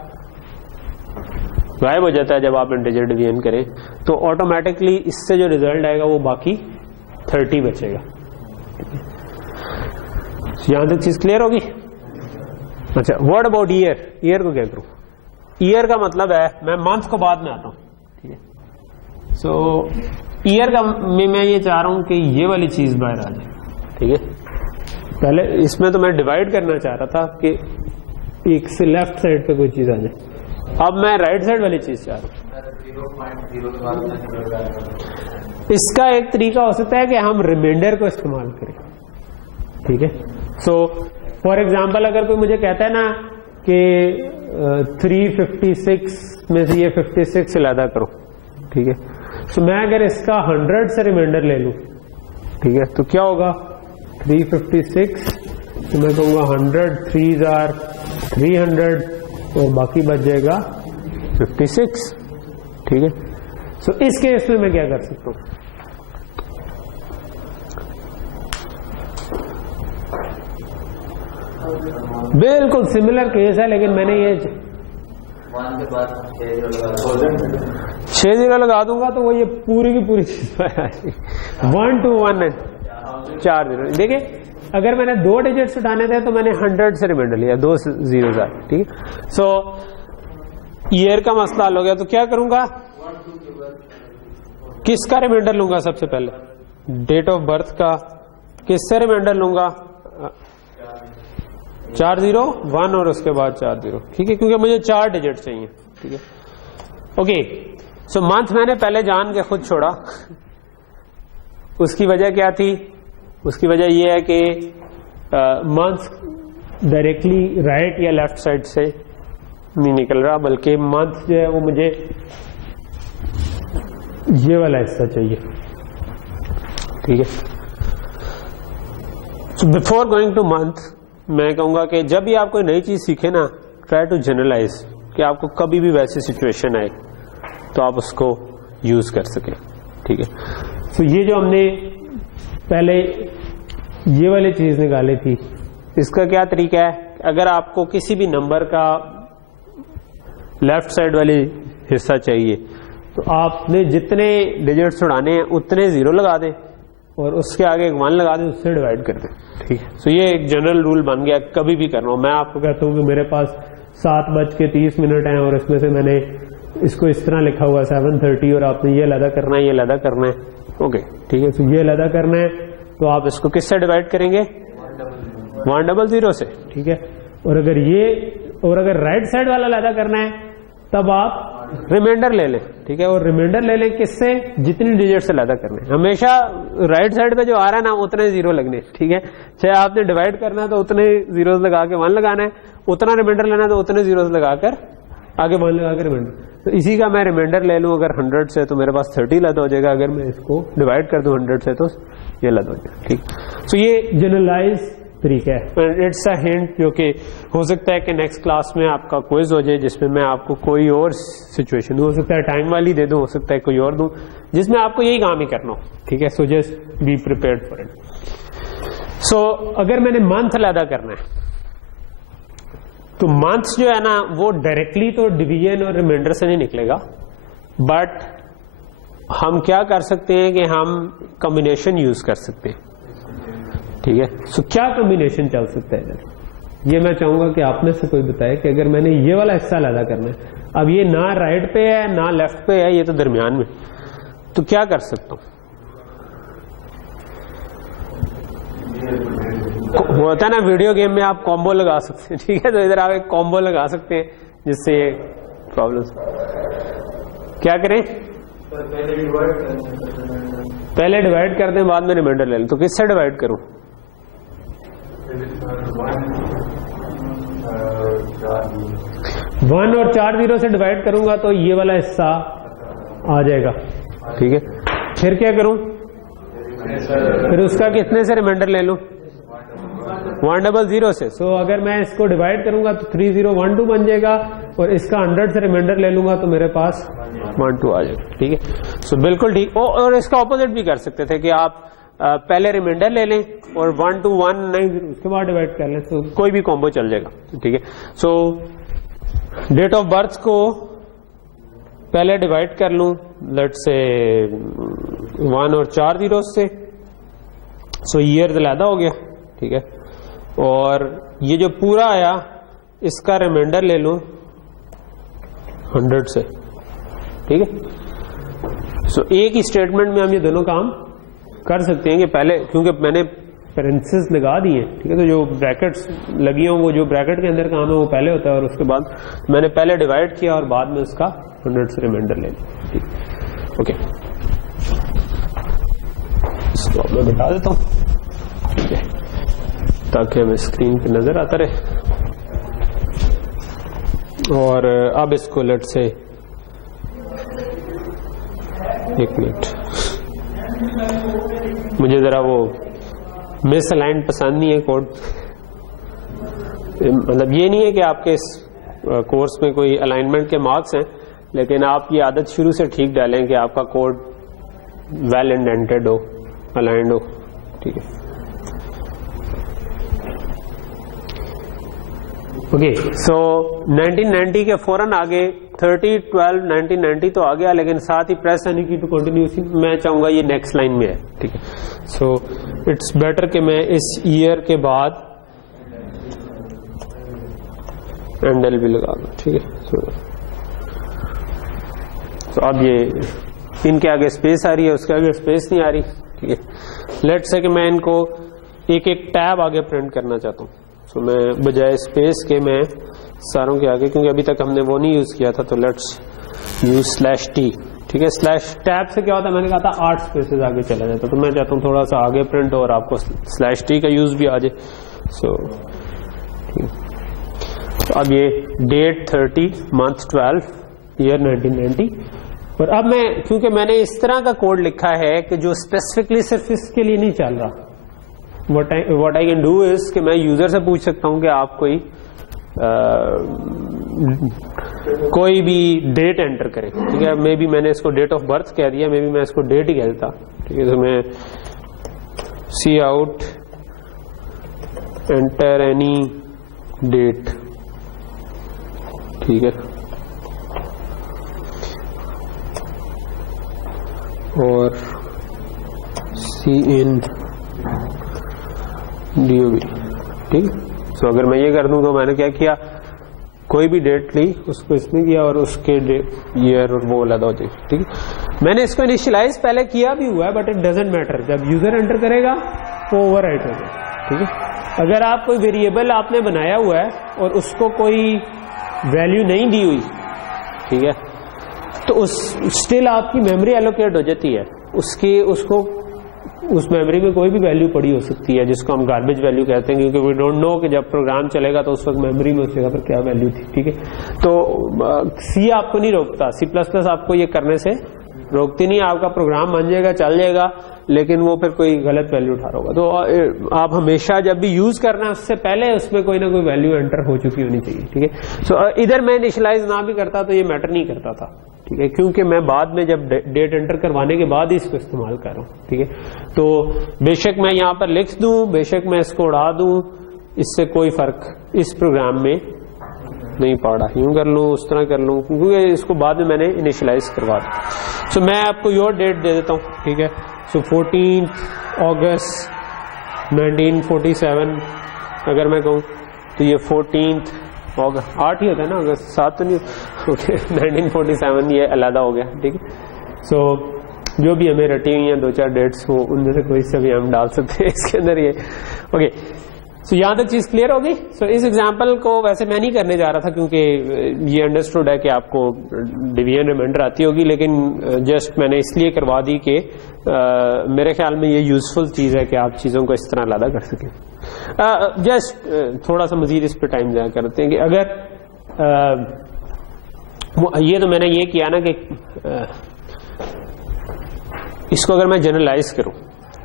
गायब हो जाता है जब आप इंटीजर डिवीजन करें, तो ऑटोमेटिकली इससे जो रिजल्ट आएगा वो बाकी 30 बचेगा। यहां तक चीज क्लियर होगी? अच्छा, व्हाट अबाउट ईयर? ईयर को क्या करूं? ईयर का मतलब है, मैं मंथ को बाद में आता हूं। ठीक है, सो ईयर का मैं ये चाह रहा हूं कि ये वाली चीज बाहर आ जाए। ठीक है, पहले इसमें तो मैं डिवाइड करना चाह रहा था कि एक से लेफ्ट साइड पे कोई चीज आ जाए, अब मैं राइट साइड वाली चीज चाह रहा हूं। इसका एक तरीका हो सकता है कि हम रिमाइंडर को इस्तेमाल करें। ठीक है, सो फॉर एग्जाम्पल अगर कोई मुझे कहता है ना कि 356 में से ये 56 अलहदा करो, ठीक है, तो मैं अगर इसका 100 से रिमाइंडर ले लूं, ठीक है, तो क्या होगा? 356, तो मैं कहूंगा 100 3s are 300 और बाकी बच जाएगा 56। ठीक है, सो इस केस में मैं क्या कर सकता हूं? बिल्कुल सिमिलर केस है, लेकिन मैंने ये 1 के बाद 6 जीरो लगा दूंगा तो वो ये पूरी की पूरी चीज पर आएगी। 1 to 1 है 4 जीरो। देखिए अगर मैंने 2 डिजिट्स उठाने थे तो मैंने 100 से रिमाइंडर लिया, 2 जीरो था, ठीक है। सो ईयर का मसला हल हो गया। तो क्या करूंगा, किसका रिमाइंडर लूंगा सबसे पहले, डेट ऑफ बर्थ का। किससे रिमाइंडर लूंगा, 4 जीरो 1 और उसके बाद 4 जीरो, ठीक है, क्योंकि मुझे 4 डिजिट चाहिए, ठीक है। ओके, सो मंथ मैंने पहले जान के खुद छोड़ा। उसकी वजह क्या थी, उसकी वजह यह है कि मंथ डायरेक्टली राइट या लेफ्ट साइड से नहीं निकल रहा, बल्कि मंथ जो है वो मुझे ये वाला हिस्सा चाहिए, ठीक है। So before going two month मैं कहूंगा कि जब भी आप कोई नई चीज सीखे ना, ट्राई टू जनरलाइज, कि आपको कभी भी वैसी सिचुएशन आए तो आप उसको यूज कर सकें, ठीक है। तो ये जो हमने पहले ये वाली चीज निकाली थी, इसका क्या तरीका है, अगर आपको किसी भी नंबर का लेफ्ट साइड वाली हिस्सा चाहिए तो आपने जितने डिजिट्स उड़ाने हैं उतने जीरो लगा दें और उसके आगे एक 1 लगा दें, उससे डिवाइड कर दें, ठीक है। सो ये एक जनरल रूल बन गया, कभी भी करना हो। मैं आपको कहता हूं कि मेरे पास 7:30 हैं और इसमें से मैंने इसको इस तरह लिखा हुआ 7:30 और आपने ये अलग करना है, ये अलग करना है, ओके, ठीक है। तो ये अलग करना है तो आप इसको किससे डिवाइड करेंगे, 100 से, ठीक है। और अगर राइट साइड वाला अलग करना है तब आप रिमाइंडर ले लें, ठीक है। और रिमाइंडर ले लें किससे, जितनी डिजिट से अलग करना है। हमेशा राइट साइड पे जो आ रहा है ना उतने जीरो लगने, ठीक है। चाहे आपने डिवाइड करना है तो उतने जीरो लगा के 1 लगाना है, उतना रिमाइंडर लेना है तो उतने जीरो लगाकर आगे 1 लगा के रिमाइंडर। तो इसी का मैं रिमाइंडर ले लूं अगर 100 से तो मेरे पास 30 लद हो जाएगा, अगर मैं इसको डिवाइड कर दूं 100 से तो ये लद हो जाएगा, ठीक। तो ये जनरलाइज तरीका है। इट्स अ हिंट, जो कि हो सकता है कि नेक्स्ट क्लास में आपका क्विज हो जाए जिसमें मैं आपको कोई और सिचुएशन, हो सकता है टाइम वाली दे दूं, हो सकता है कोई और दूं, जिसमें आपको यही काम ही करना हो, ठीक है। So just be prepared for it. So अगर मैंने मंथ अलग करना है तो मंथ जो है ना वो डायरेक्टली तो डिवीजन और रिमाइंडर से नहीं निकलेगा, बट हम क्या कर सकते हैं कि हम कॉम्बिनेशन यूज कर सकते हैं, ठीक है। सो क्या कॉम्बिनेशन चल सकता है इधर, ये मैं चाहूंगा कि आप में से कोई बताए कि अगर मैंने ये वाला हिस्सा अलग करना है, अब ये ना राइट पे है ना लेफ्ट पे है, ये तो दरमियान में, तो क्या कर सकता हूं। होता है ना वीडियो गेम में आप कॉम्बो लगा सकते हैं, ठीक है। तो इधर आप एक कॉम्बो लगा सकते हैं जिससे ये प्रॉब्लम, क्या करें, पहले डिवाइड कर दें बाद में रिमाइंडर ले लें। तो किससे डिवाइड करूं, 1 और 4 जीरो से डिवाइड करूंगा तो ये वाला हिस्सा आ जाएगा, ठीक है। फिर क्या करूं, फिर उसका कितने से रिमाइंडर ले लूं, 100 से। सो अगर मैं इसको डिवाइड करूंगा तो 3012 बन जाएगा और इसका 100 से रिमाइंडर ले लूंगा तो मेरे पास 12 आ जाएगा, ठीक है। सो बिल्कुल ठीक। और इसका ऑपोजिट भी कर सकते थे कि आप पहले रिमाइंडर ले लें और 1 to 1 नहीं, उसके बाद डिवाइड कर लें, तो कोई भी कॉम्बो चल जाएगा, ठीक है। सो डेट ऑफ बर्थ को पहले डिवाइड कर लूं, लेट से 1 और 4 जीरो से, सो ईयर अलहदा हो गया, ठीक है। और ये जो पूरा आया इसका रिमाइंडर ले लूं 100 से, ठीक है। सो एक ही स्टेटमेंट में हम ये दोनों काम कर सकते हैं कि पहले, क्योंकि मैंने पेरेंथेसिस लगा दिए, ठीक है, तो जो ब्रैकेट्स लगी हो वो जो ब्रैकेट के अंदर काम है वो पहले होता है और उसके बाद मैंने पहले डिवाइड किया और बाद में उसका 100 से रिमाइंडर ले लिया, ठीक, ओके। इसको मैं बता देता हूं, ठीक है, ताकि हमें स्क्रीन पे नजर आता रहे। और अब इसको लेट से 1 मिनट, मुझे जरा वो मिस अलाइन पसंद नहीं है कोड। मतलब ये नहीं है कि आपके इस कोर्स में कोई अलाइनमेंट के मार्क्स हैं, लेकिन आप ये आदत शुरू से ठीक डालें कि आपका कोड वेल इंडेंटेड हो, अलाइंड हो, ठीक है। ओके, सो 1990 के फौरन आगे 30/12/1990 तो आ गया, लेकिन साथ ही प्रेस यानी की तो कंटिन्यूसली मैं चाहूंगा ये नेक्स्ट लाइन में है, ठीक है। सो इट्स बेटर कि मैं इस ईयर के बाद एंडल भी लगा दूं, ठीक है। तो अब ये इनके आगे स्पेस आ रही है, उसके आगे स्पेस नहीं आ रही, ठीक है। लेट्स से कि मैं इनको एक एक टैब आगे प्रिंट करना चाहता हूँ, तो मैं बजाय स्पेस के मैं सारों के आगे, क्योंकि अभी तक हमने वो नहीं यूज किया था, तो लेट्स यूज /t, ठीक है। स्लैश टैब से क्या होता है, मैंने कहा था 8 स्पेसेस आगे चला जाता, तो मैं चाहता हूँ थोड़ा सा आगे प्रिंट और आपको /t का यूज भी आ जाए। सो तो अब ये डेट 30, मंथ 12, ईयर 1990। और अब मैं, क्योंकि मैंने इस तरह का कोड लिखा है कि जो स्पेसिफिकली सिर्फ इसके लिए नहीं चल रहा, what I can do is कि मैं यूजर से पूछ सकता हूं कि आप कोई भी डेट एंटर करें, ठीक है। मे बी मैंने इसको डेट ऑफ बर्थ कह दिया, मे बी मैं इसको डेट ही कहता, ठीक है। तो मैं सी आउट एंटर एनी डेट, ठीक है, और सी इन DOB, ठीक। सो अगर मैं ये कर दूं तो मैंने क्या किया, कोई भी डेट ली उसको इसमें किया और उसके ईयर और वो अलग हो जाए, ठीक है। मैंने इसको इनिशियलाइज पहले किया भी हुआ है, बट इट डजेंट मैटर, जब यूजर एंटर करेगा वो ओवरराइट हो जाए, ठीक है। अगर आप कोई वेरिएबल आपने बनाया हुआ है और उसको कोई वैल्यू नहीं दी हुई, ठीक है, तो उस स्टिल आपकी मेमोरी एलोकेट हो जाती है, उसको उस मेमोरी में कोई भी वैल्यू पड़ी हो सकती है, जिसको हम गार्बेज वैल्यू कहते हैं, क्योंकि वी डोंट नो कि जब प्रोग्राम चलेगा तो उस वक्त मेमोरी में उस जगह पर क्या वैल्यू थी, ठीक है। तो सी आपको नहीं रोकता, C++ आपको ये करने से रोकती नहीं, आपका प्रोग्राम बन जाएगा, चल जाएगा, लेकिन वो फिर कोई गलत वैल्यू उठा रहा होगा। तो आप हमेशा जब भी यूज करना है उससे पहले उसमें कोई ना कोई वैल्यू एंटर हो चुकी होनी चाहिए, ठीक है। सो इधर मैं इनिशियलाइज ना भी करता तो ये मैटर नहीं करता था, ठीक है, क्योंकि मैं बाद में जब डेट एंटर करवाने के बाद ही इसको इस्तेमाल कर रहा हूं, ठीक है। तो बेशक मैं यहां पर लिख दूं, बेशक मैं इसको उड़ा दूं, इससे कोई फर्क इस प्रोग्राम में नहीं पड़ा, यूं कर लूं, उस तरह कर लूं, क्योंकि इसको बाद में मैंने इनिशियलाइज करवा दिया। सो मैं आपको योर डेट दे देता हूं, ठीक है। सो 14 अगस्त 1947 अगर मैं कहूं तो ये 14 अगस्त 8 ही होता है ना, अगस्त 7 तो नहीं, ओके 1947 ये अलग हो गया, ठीक है। सो जो भी हमें रटी हुई हैं 2-4 डेट्स हो, उनमें से कोई से भी हम डाल सकते हैं इसके अंदर ये, ओके। सो यहां तक चीज क्लियर होगी। सो इस एग्जांपल को वैसे मैं नहीं करने जा रहा था, क्योंकि ये अंडरस्टूड है कि आपको डिवीजन रिमाइंडर आती होगी, लेकिन जस्ट मैंने इसलिए करवा दी कि मेरे ख्याल में ये यूजफुल चीज है कि आप चीजों को इस तरह अलग कर सकें। जस्ट थोड़ा सा मजीद इस पर टाइम जाया करते हैं कि अगर ये तो मैंने ये किया ना कि इसको अगर मैं जनरलाइज करूं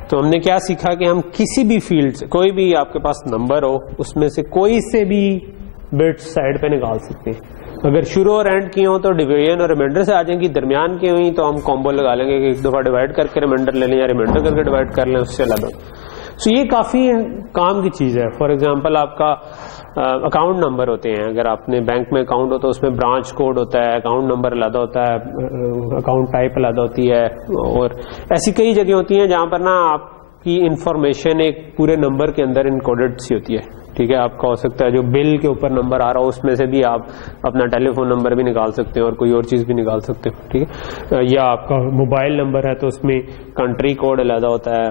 तो हमने क्या सीखा कि हम किसी भी फील्ड से, कोई भी आपके पास नंबर हो, उसमें से कोई से भी बिट्स साइड पे निकाल सकते हैं। अगर शुरू और एंड की हो तो डिवीजन और रिमाइंडर से आ जाएंगी, दरमियान की हुई तो हम कॉम्बो लगा लेंगे कि एक दफा डिवाइड करके रिमाइंडर ले लें या रिमाइंडर करके डिवाइड कर लें, उससे अलग। सो ये काफी काम की चीज है। फॉर एग्जांपल आपका अकाउंट नंबर होते हैं, अगर आपने बैंक में अकाउंट हो तो उसमें ब्रांच कोड होता है, अकाउंट नंबर अलग होता है, अकाउंट टाइप अलग होती है, और ऐसी कई जगह होती हैं जहां पर ना आपकी इंफॉर्मेशन एक पूरे नंबर के अंदर इनकोडेड सी होती है, ठीक है। आपका हो सकता है जो बिल के ऊपर नंबर आ रहा हो उसमें से भी आप अपना टेलीफोन नंबर भी निकाल सकते हो और कोई और चीज भी निकाल सकते हो, ठीक है। या आपका मोबाइल नंबर है तो उसमें कंट्री कोड अलग होता है,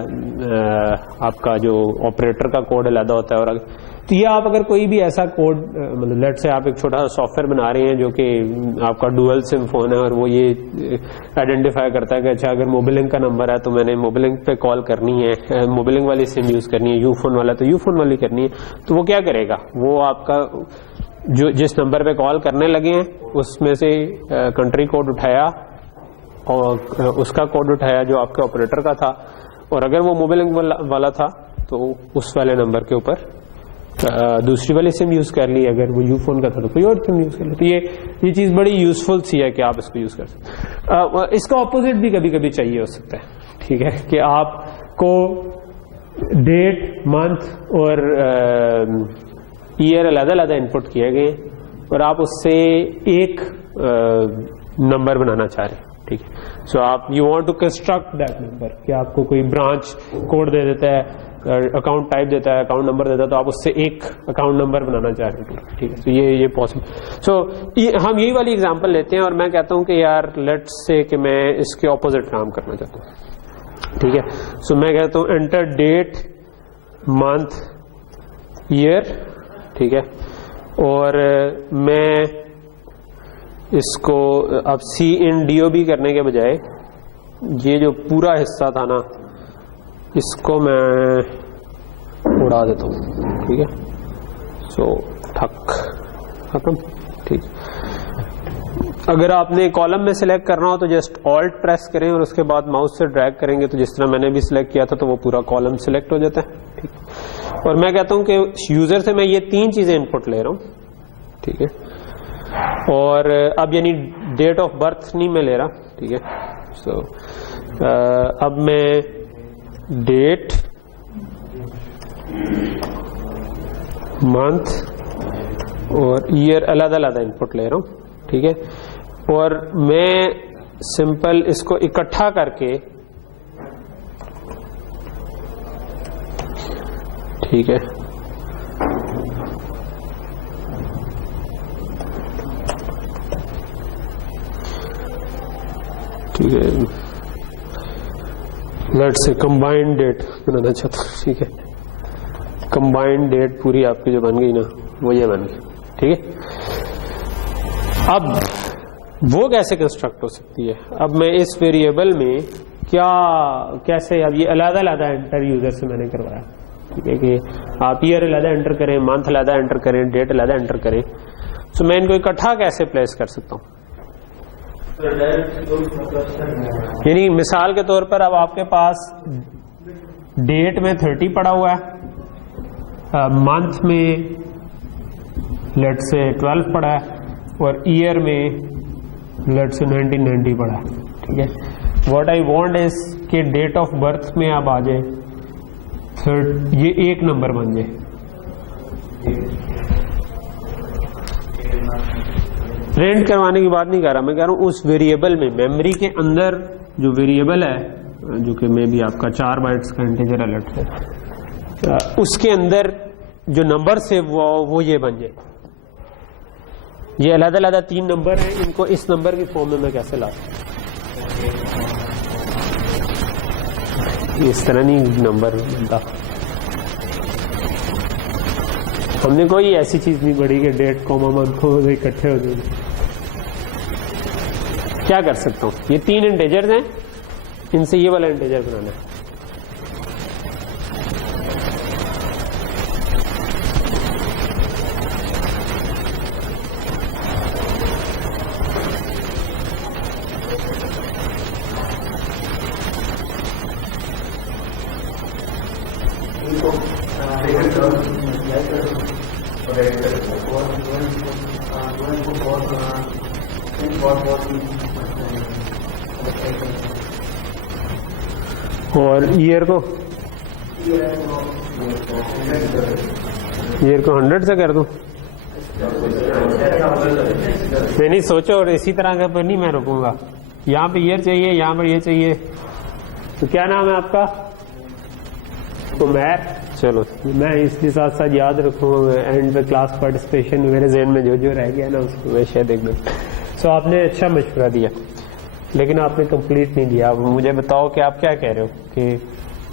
आपका जो ऑपरेटर का कोड अलग होता है, और तो ये आप अगर कोई भी ऐसा कोड, मतलब लेट से आप एक छोटा सा सॉफ्टवेयर बना रहे हैं जो कि आपका डुअल सिम फोन है और वो ये आइडेंटिफाई करता है कि अच्छा अगर मोबिलिंग का नंबर है तो मैंने मोबिलिंग पे कॉल करनी है, मोबिलिंग वाली सिम यूज करनी है, यू फोन वाला तो यू फोन वाली करनी है, तो वो क्या करेगा, वो आपका जो जिस नंबर पे कॉल करने लगे हैं उसमें से कंट्री कोड उठाया और उसका कोड उठाया जो आपके ऑपरेटर का था, और अगर वो मोबिलिंग वाला था तो उस वाले नंबर के ऊपर दूसरी वाली सिम यूज कर ली, अगर वो यू फोन का था तो कोई और सिम यूज कर ली। तो ये चीज बड़ी यूजफुल सी है कि आप इसको यूज कर सकते। इसका ऑपोजिट भी कभी कभी चाहिए हो सकता है, ठीक है, कि आपको डेट, मंथ और ईयर अलग-अलग इनपुट किए गए और आप उससे एक नंबर बनाना चाह रहे हैं, ठीक है। सो आप you want to construct that number, कि आपको कोई ब्रांच कोड दे देता है, अकाउंट टाइप देता है, अकाउंट नंबर देता है, तो आप उससे एक अकाउंट नंबर बनाना चाह रहे हैं, ठीक है। तो ये पॉसिबल। सो हम यही वाली एग्जांपल लेते हैं और मैं कहता हूं कि यार लेट्स से कि मैं इसके ऑपोजिट काम करना चाहता हूं, ठीक है। सो मैं कहता हूं एंटर डेट, मंथ, ईयर, ठीक है। और मैं इसको अब CINDOB करने के बजाय ये जो पूरा हिस्सा था ना, इसको मैं उड़ा देता हूं, ठीक है। सो ठक खत्म, ठीक। अगर आपने कॉलम में सिलेक्ट करना हो तो जस्ट ऑल्ट प्रेस करें और उसके बाद माउस से ड्रैग करेंगे तो जिस तरह मैंने भी सिलेक्ट किया था तो वो पूरा कॉलम सिलेक्ट हो जाता है, ठीक। और मैं कहता हूं कि यूजर से मैं ये 3 चीजें इनपुट ले रहा हूं, ठीक है। और अब यानी डेट ऑफ बर्थ नहीं मैं ले रहा, ठीक है। सो अब मैं डेट, मंथ और ईयर अलग-अलग इनपुट ले रहा हूं, ठीक है। और मैं सिंपल इसको इकट्ठा करके, ठीक है, ठीक है, लेट्स से कंबाइंड डेट बनाना चाहता हूं, ठीक है। कंबाइंड डेट पूरी आपकी जो बन गई ना, वो ये बन गई, ठीक है। अब वो कैसे कंस्ट्रक्ट हो सकती है? अब मैं इस वेरिएबल में कैसे, अब ये अलग-अलग एंटर यूजर से मैंने करवाया, ठीक है, कि आप ईयर अलग एंटर करें, मंथ अलग एंटर करें, डेट अलग एंटर करें। सो मैं इनको इकट्ठा कैसे प्लेस कर सकता हूं? यानी मिसाल के तौर पर अब आपके पास डेट में 30 पड़ा हुआ है, मंथ में लेट्स से 12 पड़ा है और ईयर में लेट्स से 1990 पड़ा है, ठीक है। व्हाट आई वांट इज कि डेट ऑफ बर्थ में अब आ जाए ये एक नंबर बन जाए, प्रिंट करवाने की बात नहीं कर रहा, मैं कह रहा हूं उस वेरिएबल में, मेमोरी के अंदर जो वेरिएबल है, जो कि मे भी आपका 4 बाइट्स का इंटीजर अलर्ट है, उसके अंदर जो नंबर से वो ये बन जाए। ये अलग-अलग 3 नंबर हैं, इनको इस नंबर की फॉर्म में मैं कैसे ला सकता हूं? इस तरह नहीं नंबर बनता। हमने कोई ऐसी चीज नहीं पढ़ी कि डेट कॉमा मंथ को इकट्ठे हो जाए। क्या कर सकता हूं? ये 3 इंटीजर्स हैं, इनसे ये वाला इंटीजर बनाना है। और ईयर को 100 से कर दूं? मैं नहीं सोचो, और इसी तरह का पर नहीं मैं रुकूंगा। यहाँ पे ईयर चाहिए, यहाँ पर ये चाहिए। तो क्या नाम है आपका? उमैर। चलो मैं इसके साथ साथ याद रखूंगा, एंड पे क्लास पार्टिसिपेशन मेरे जहन में जो रह गया ना उसको मैं शायद एक दूं। सो आपने अच्छा मशवरा दिया, लेकिन आपने कंप्लीट नहीं दिया। अब मुझे बताओ कि आप क्या कह रहे हो कि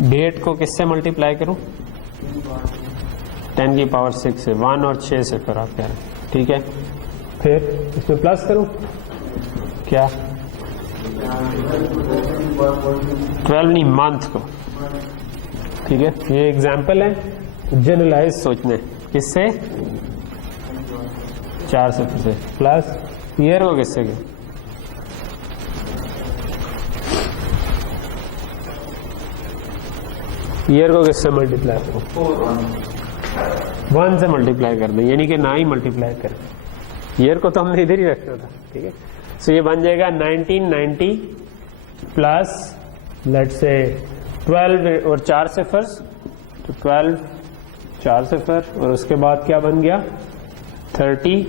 डेट को किससे मल्टीप्लाई करूं? 10 की पावर 6 से, 1 और 6 से, फिर आप कह रहे हैं, ठीक है। फिर इसमें प्लस करूं क्या? 12 नहीं, मंथ को, ठीक है। ये एग्जाम्पल है जनरलाइज सोचने, किससे? 4 से प्लस ईयर को किससे के? ईयर को किससे मल्टीप्लाई करो? 1 से मल्टीप्लाई कर दो, यानी कि ना ही मल्टीप्लाई करें। ईयर को तो हमने इधर ही रखना था, ठीक है। सो ये बन जाएगा 1990 प्लस लेट्स से 12 और 4 से फर्स्ट, तो 12 4 सिफर और उसके बाद क्या बन गया 30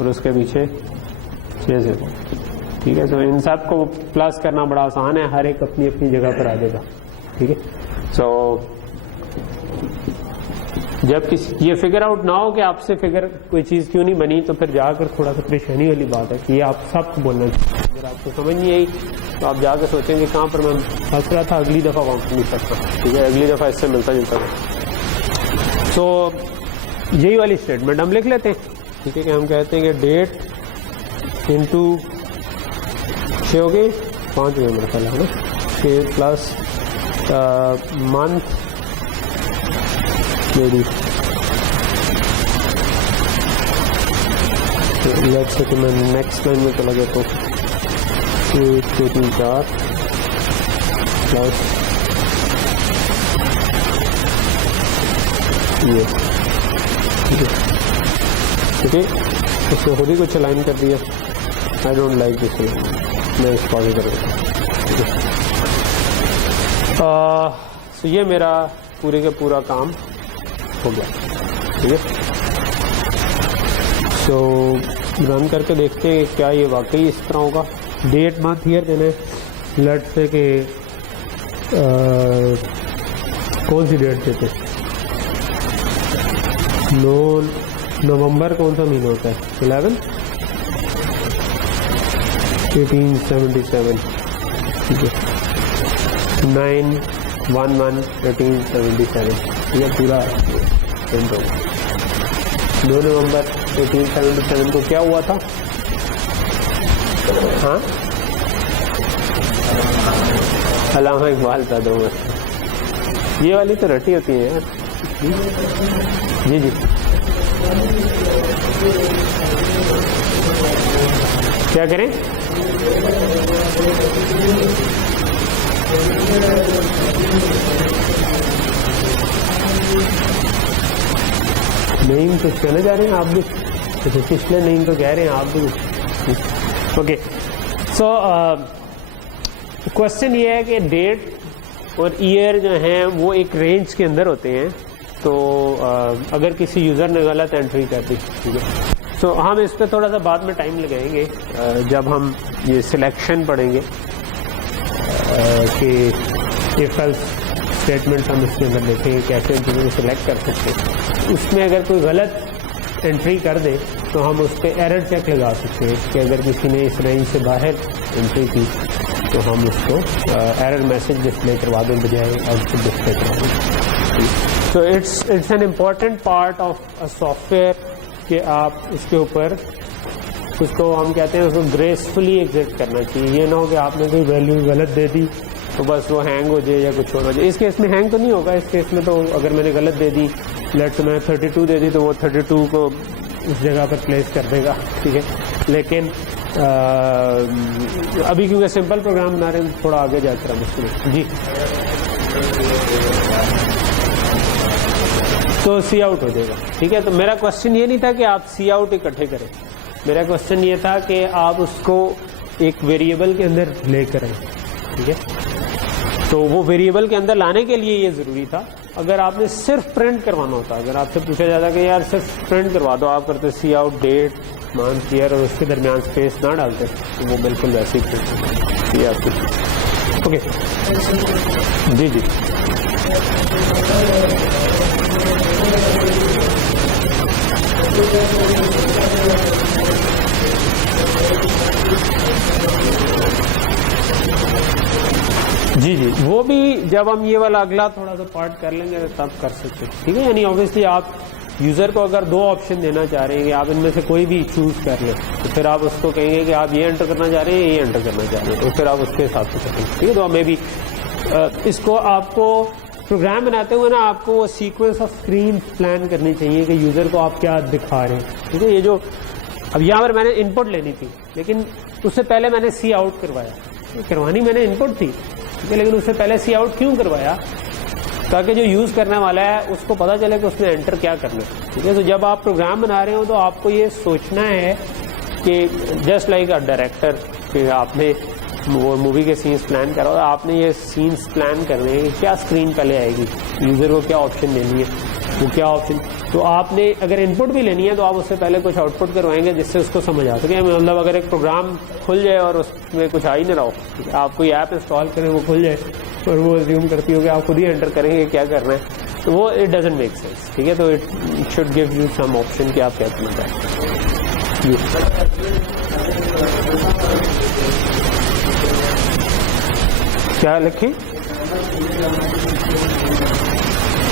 और उसके पीछे 6 सिफर। ठीक है, तो इन सब को प्लस करना बड़ा आसान है, हर एक अपनी अपनी जगह पर आ जाएगा। ठीक है, सो जब किसी ये फिगर आउट ना हो कि आपसे फिगर कोई चीज क्यों नहीं बनी, तो फिर जाकर थोड़ा सा परेशानी वाली बात है कि ये आप सबको बोलना चाहिए। अगर आपको समझ नहीं आई तो आप जाकर सोचेंगे कहाँ पर मैं फंस रहा था, अगली दफा काउंट नहीं सकता। ठीक है, अगली दफा इससे मिलता जुलता है। सो यही वाली स्टेटमेंट हम लिख लेते हैं। ठीक है, कि हम कहते हैं कि डेट इंटू 6 हो गई 5 हो गए मेरे ख्याल है ना, 6 plus month lady. Let's say कि मैं नेक्स्ट लाइन में चला गया तो 1 2 3 4 प्लस ये। ठीक है, उसने खुद ही कुछ लाइन कर दिया। आई डोंट लाइक दिस, मैं इसको आगे करूँगा। तो ये मेरा पूरे का पूरा काम हो गया। ठीक है, तो रन करके देखते हैं क्या ये वाकई इस तरह होगा। डेट मंथ ईयर देने, लेट से कि कौन सी डेट देते, नवंबर कौन सा महीना होता है 11 1877। ठीक है, 9/1/1877 ये पूरा प्रिंट होगा। 2 नवंबर 1877 को क्या हुआ था? हाँ, अल्लामा इकबाल पैदा हुआ। ये वाली तो रटी होती है यार। जी जी, क्या करें? नहीं तो चले जा रहे हैं आप भी, तो पिछले नहीं तो कह रहे हैं आप भी। ओके, सो क्वेश्चन ये है कि डेट और ईयर जो हैं वो एक रेंज के अंदर होते हैं। तो अगर किसी यूजर ने गलत एंट्री कर दी, ठीक है, तो हम इस पर थोड़ा सा बाद में टाइम लगाएंगे जब हम ये सिलेक्शन पढ़ेंगे कि इफ एल्स स्टेटमेंट हम इसके अंदर देखेंगे कैसे इन चीज़ों को सिलेक्ट कर सकते हैं। उसमें अगर कोई गलत एंट्री कर दे तो हम उस पर एरर चेक लगा सकते हैं कि अगर किसी ने इस रेंज से बाहर एंट्री की तो हम उसको एरर मैसेज डिस्प्ले करवा दें बजाय आउटपुट डिस्प्ले करवा दें। तो it's an important part of a software कि आप उसके ऊपर उसको हम कहते हैं उसको ग्रेसफुली एग्जिट करना चाहिए। ये ना हो कि आपने कोई वैल्यू गलत दे दी तो बस वो हैंग हो जाए या कुछ हो जाए। इस केस में हैंग तो नहीं होगा। इस केस में तो अगर मैंने गलत दे दी, लेट्स मैं 32 दे दी तो वो 32 को उस जगह पर प्लेस कर देगा। ठीक है, लेकिन अभी क्योंकि सिंपल प्रोग्राम बना रहे हैं थोड़ा आगे जाकर मुश्किल है। जी, तो सी आउट हो जाएगा। ठीक है, तो मेरा क्वेश्चन ये नहीं था कि आप सी आउट इकट्ठे करें, मेरा क्वेश्चन ये था कि आप उसको एक वेरिएबल के अंदर लेकर आए। ठीक है, तो वो वेरिएबल के अंदर लाने के लिए ये जरूरी था। अगर आपने सिर्फ प्रिंट करवाना होता, अगर आपसे पूछा जाता कि यार सिर्फ प्रिंट करवा दो, आप करते सी आउट डेट मंथ ईयर और उसके दरमियान स्पेस ना डालते तो वो बिल्कुल वैसे ही प्रिंट ये आपकी। ओके, जी जी, जी जी, वो भी जब हम ये वाला अगला थोड़ा सा पार्ट कर लेंगे तब कर सकते हैं। ठीक है, यानी ऑब्वियसली आप यूजर को अगर 2 ऑप्शन देना चाह रहे हैं कि आप इनमें से कोई भी चूज कर ले, तो फिर आप उसको कहेंगे कि आप ये एंटर करना चाह रहे हैं, ये एंटर करना चाह रहे हैं, तो फिर आप उसके हिसाब से करेंगे। ठीक है, तो मे बी इसको आपको प्रोग्राम बनाते हुए ना आपको वो सीक्वेंस ऑफ स्क्रीन प्लान करनी चाहिए कि यूजर को आप क्या दिखा रहे हैं। ठीक है, ये जो अब यहाँ पर मैंने इनपुट लेनी थी लेकिन उससे पहले मैंने सी आउट करवाया। करवानी मैंने इनपुट थी, ठीक है, लेकिन उससे पहले सी आउट क्यों करवाया? ताकि जो यूज करने वाला है उसको पता चले कि उसने एंटर क्या करना है। ठीक है, तो जब आप प्रोग्राम बना रहे हो तो आपको ये सोचना है कि जस्ट लाइक अ डायरेक्टर कि आपने वो मूवी के सीन्स प्लान करा, आपने ये सीन्स प्लान करने हैं क्या स्क्रीन पहले आएगी, यूजर को क्या ऑप्शन देनी है, वो क्या ऑप्शन। तो आपने अगर इनपुट भी लेनी है तो आप उससे पहले कुछ आउटपुट करवाएंगे जिससे उसको समझ आ सके। मतलब अगर एक प्रोग्राम खुल जाए और उसमें कुछ आ ही नहीं रहा हो, आप कोई ऐप इंस्टॉल करें वो खुल जाए और वो अज्यूम करती हो कि आप खुद ही एंटर करेंगे क्या करना है, तो वो इट डजंट मेक सेंस। ठीक है, तो it should give you some option कि आप क्या करना चाहते हैं। क्या लिखें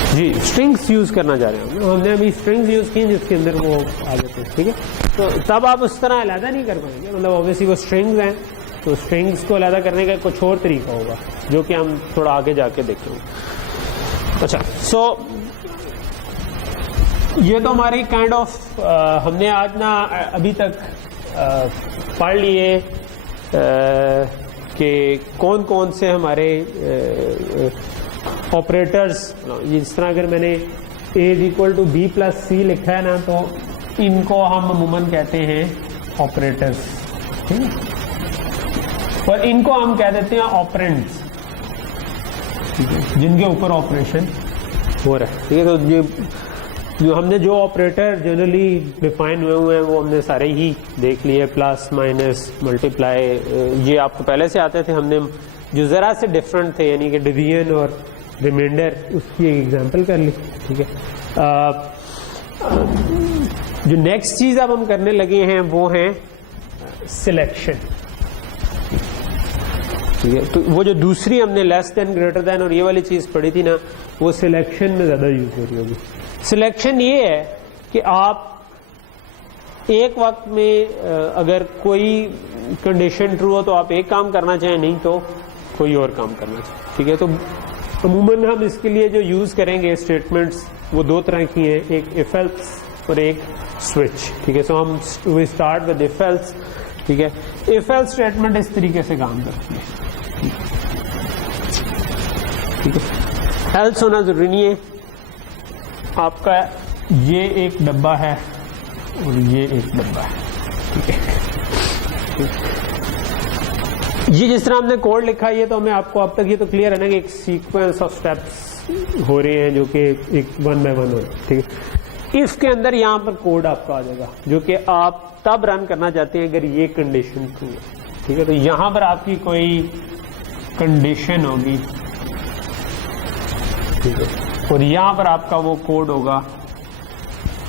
जी, स्ट्रिंग्स यूज करना चाह रहे हैं हमने अभी स्ट्रिंग्स यूज की जिसके अंदर वो आ जाते हैं। ठीक है, तो तब आप उस तरह अलहदा नहीं कर पाएंगे। मतलब ऑब्वियसली वो स्ट्रिंग्स हैं तो स्ट्रिंग्स को अलहदा करने का कुछ और तरीका होगा जो कि हम थोड़ा आगे जाके देखेंगे। अच्छा, सो ये तो हमारी काइंड ऑफ हमने आज ना अभी तक पढ़ लिए कि कौन कौन से हमारे ऑपरेटर्स, जिस तरह अगर मैंने a = b+c लिखा है ना तो इनको हम अमूमन कहते हैं ऑपरेटर्स। ठीक है, और इनको हम कह देते हैं ऑपरेंड्स, जिनके ऊपर ऑपरेशन हो रहा है। ठीक है, तो ये जो हमने जो ऑपरेटर जनरली डिफाइन हुए हैं वो हमने सारे ही देख लिए, प्लस माइनस मल्टीप्लाई, ये आपको पहले से आते थे। हमने जो जरा से डिफरेंट थे यानी कि डिवीजन और रिमाइंडर, उसकी एक एग्जांपल कर ली। ठीक है, जो नेक्स्ट चीज अब हम करने लगे हैं वो है सिलेक्शन। ठीक है, तो वो जो दूसरी हमने लेस देन, ग्रेटर देन और ये वाली चीज पढ़ी थी ना, वो सिलेक्शन में ज्यादा यूज हो रही होगी। सिलेक्शन ये है कि आप एक वक्त में अगर कोई कंडीशन ट्रू हो तो आप एक काम करना चाहें, नहीं तो कोई और काम करना चाहें। ठीक है, तो अमूमन हम इसके लिए जो यूज करेंगे स्टेटमेंट्स वो दो तरह की हैं, एक इफ एल्स और एक स्विच। ठीक है, सो हम we start with if else. ठीक है, इफ एल्स स्टेटमेंट इस तरीके से काम करती है। ठीक है, एल्स होना जरूरी नहीं है। आपका ये एक डब्बा है और ये एक डब्बा है। ठीक है, ये जिस तरह हमने कोड लिखा है ये तो हमें आपको अब तक ये तो क्लियर है ना कि एक सीक्वेंस ऑफ स्टेप्स हो रहे हैं जो कि एक 1 by 1 हो रहे हैं। ठीक है, इफ के अंदर यहां पर कोड आपका आ जाएगा जो कि आप तब रन करना चाहते हैं अगर ये कंडीशन ट्रू है। ठीक है, तो यहां पर आपकी कोई कंडीशन होगी। ठीक है, और यहां पर आपका वो कोड होगा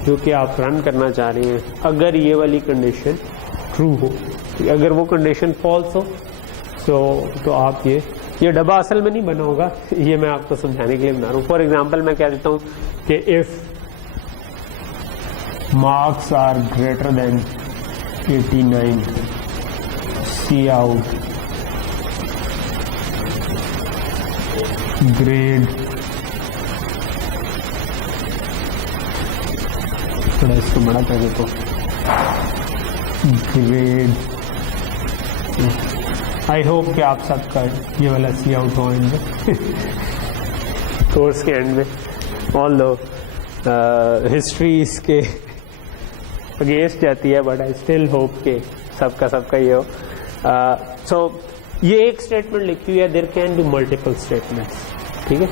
जो कि आप रन करना चाह रहे हैं अगर ये वाली कंडीशन ट्रू हो। अगर वो कंडीशन फॉल्स हो तो आप ये डब्बा असल में नहीं बना होगा, ये मैं आपको समझाने के लिए बना रहा हूं। फॉर एग्जाम्पल मैं कह देता हूं कि if marks are greater than 89 cout grade, थोड़ा इसको बड़ा कर देता हूं, ग्रेड। आई होप कि आप सबका ये वाला सी आउट हो एंड कोर्स के एंड में, ऑल दो हिस्ट्री इसके अगेंस्ट जाती है, बट आई स्टिल होप के सबका ये हो। सो ये एक स्टेटमेंट लिखी हुई है, there can be multiple statements. ठीक है,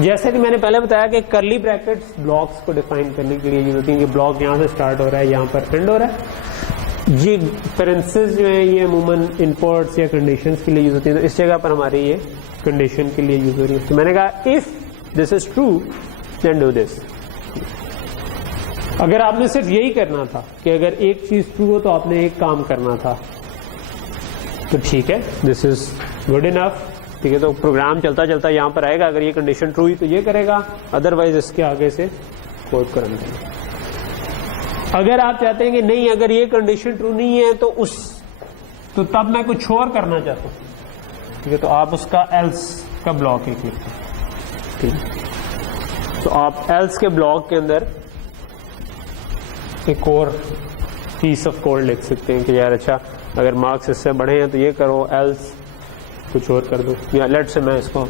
जैसे कि मैंने पहले बताया कि कर्ली ब्रैकेट्स ब्लॉक्स को डिफाइन करने के लिए यूज होती है कि ब्लॉक यहां से स्टार्ट हो रहा है, यहां पर एंड हो रहा है। ये पेरेंथेसिस जो है ये अमूमन इनपुट्स या कंडीशंस के लिए यूज होती है, तो इस जगह पर हमारी ये कंडीशन के लिए यूज हो रही है। तो मैंने कहा if this is true then do this. अगर आपने सिर्फ यही करना था कि अगर एक चीज ट्रू हो तो आपने एक काम करना था, तो ठीक है, दिस इज गुड इनफ। ठीक है, तो प्रोग्राम चलता चलता यहां पर आएगा, अगर ये कंडीशन ट्रू हुई तो ये करेगा, अदरवाइज इसके आगे से कोड कर देगा। अगर आप चाहते हैं कि नहीं, अगर ये कंडीशन ट्रू नहीं है तो तब मैं कुछ और करना चाहता हूं, ठीक है, तो आप उसका एल्स का ब्लॉक एक लिखते हैं। ठीक है, तो आप एल्स के ब्लॉक के अंदर एक और पीस ऑफ कोड लिख सकते हैं कि यार अच्छा, अगर मार्क्स इससे बड़े हैं तो ये करो, एल्स कुछ और कर दो। या लेट से मैं इसको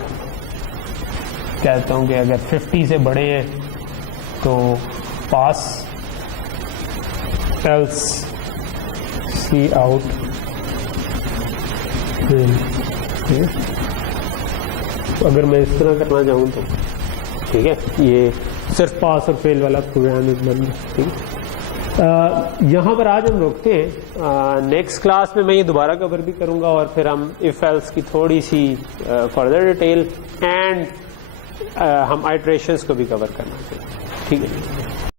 कहता हूं कि अगर 50 से बड़े हैं तो पास, एल्स सी आउट। अगर मैं इस तरह करना चाहूं तो ठीक है, ये सिर्फ पास और फेल वाला प्रोग्राम बन गया। ठीक है, यहाँ पर आज हम रोकते हैं। नेक्स्ट क्लास में मैं ये दोबारा कवर भी करूंगा और फिर हम इफ एल्स की थोड़ी सी फर्दर डिटेल एंड हम आइटरेशंस को भी कवर करना चाहिए। ठीक है।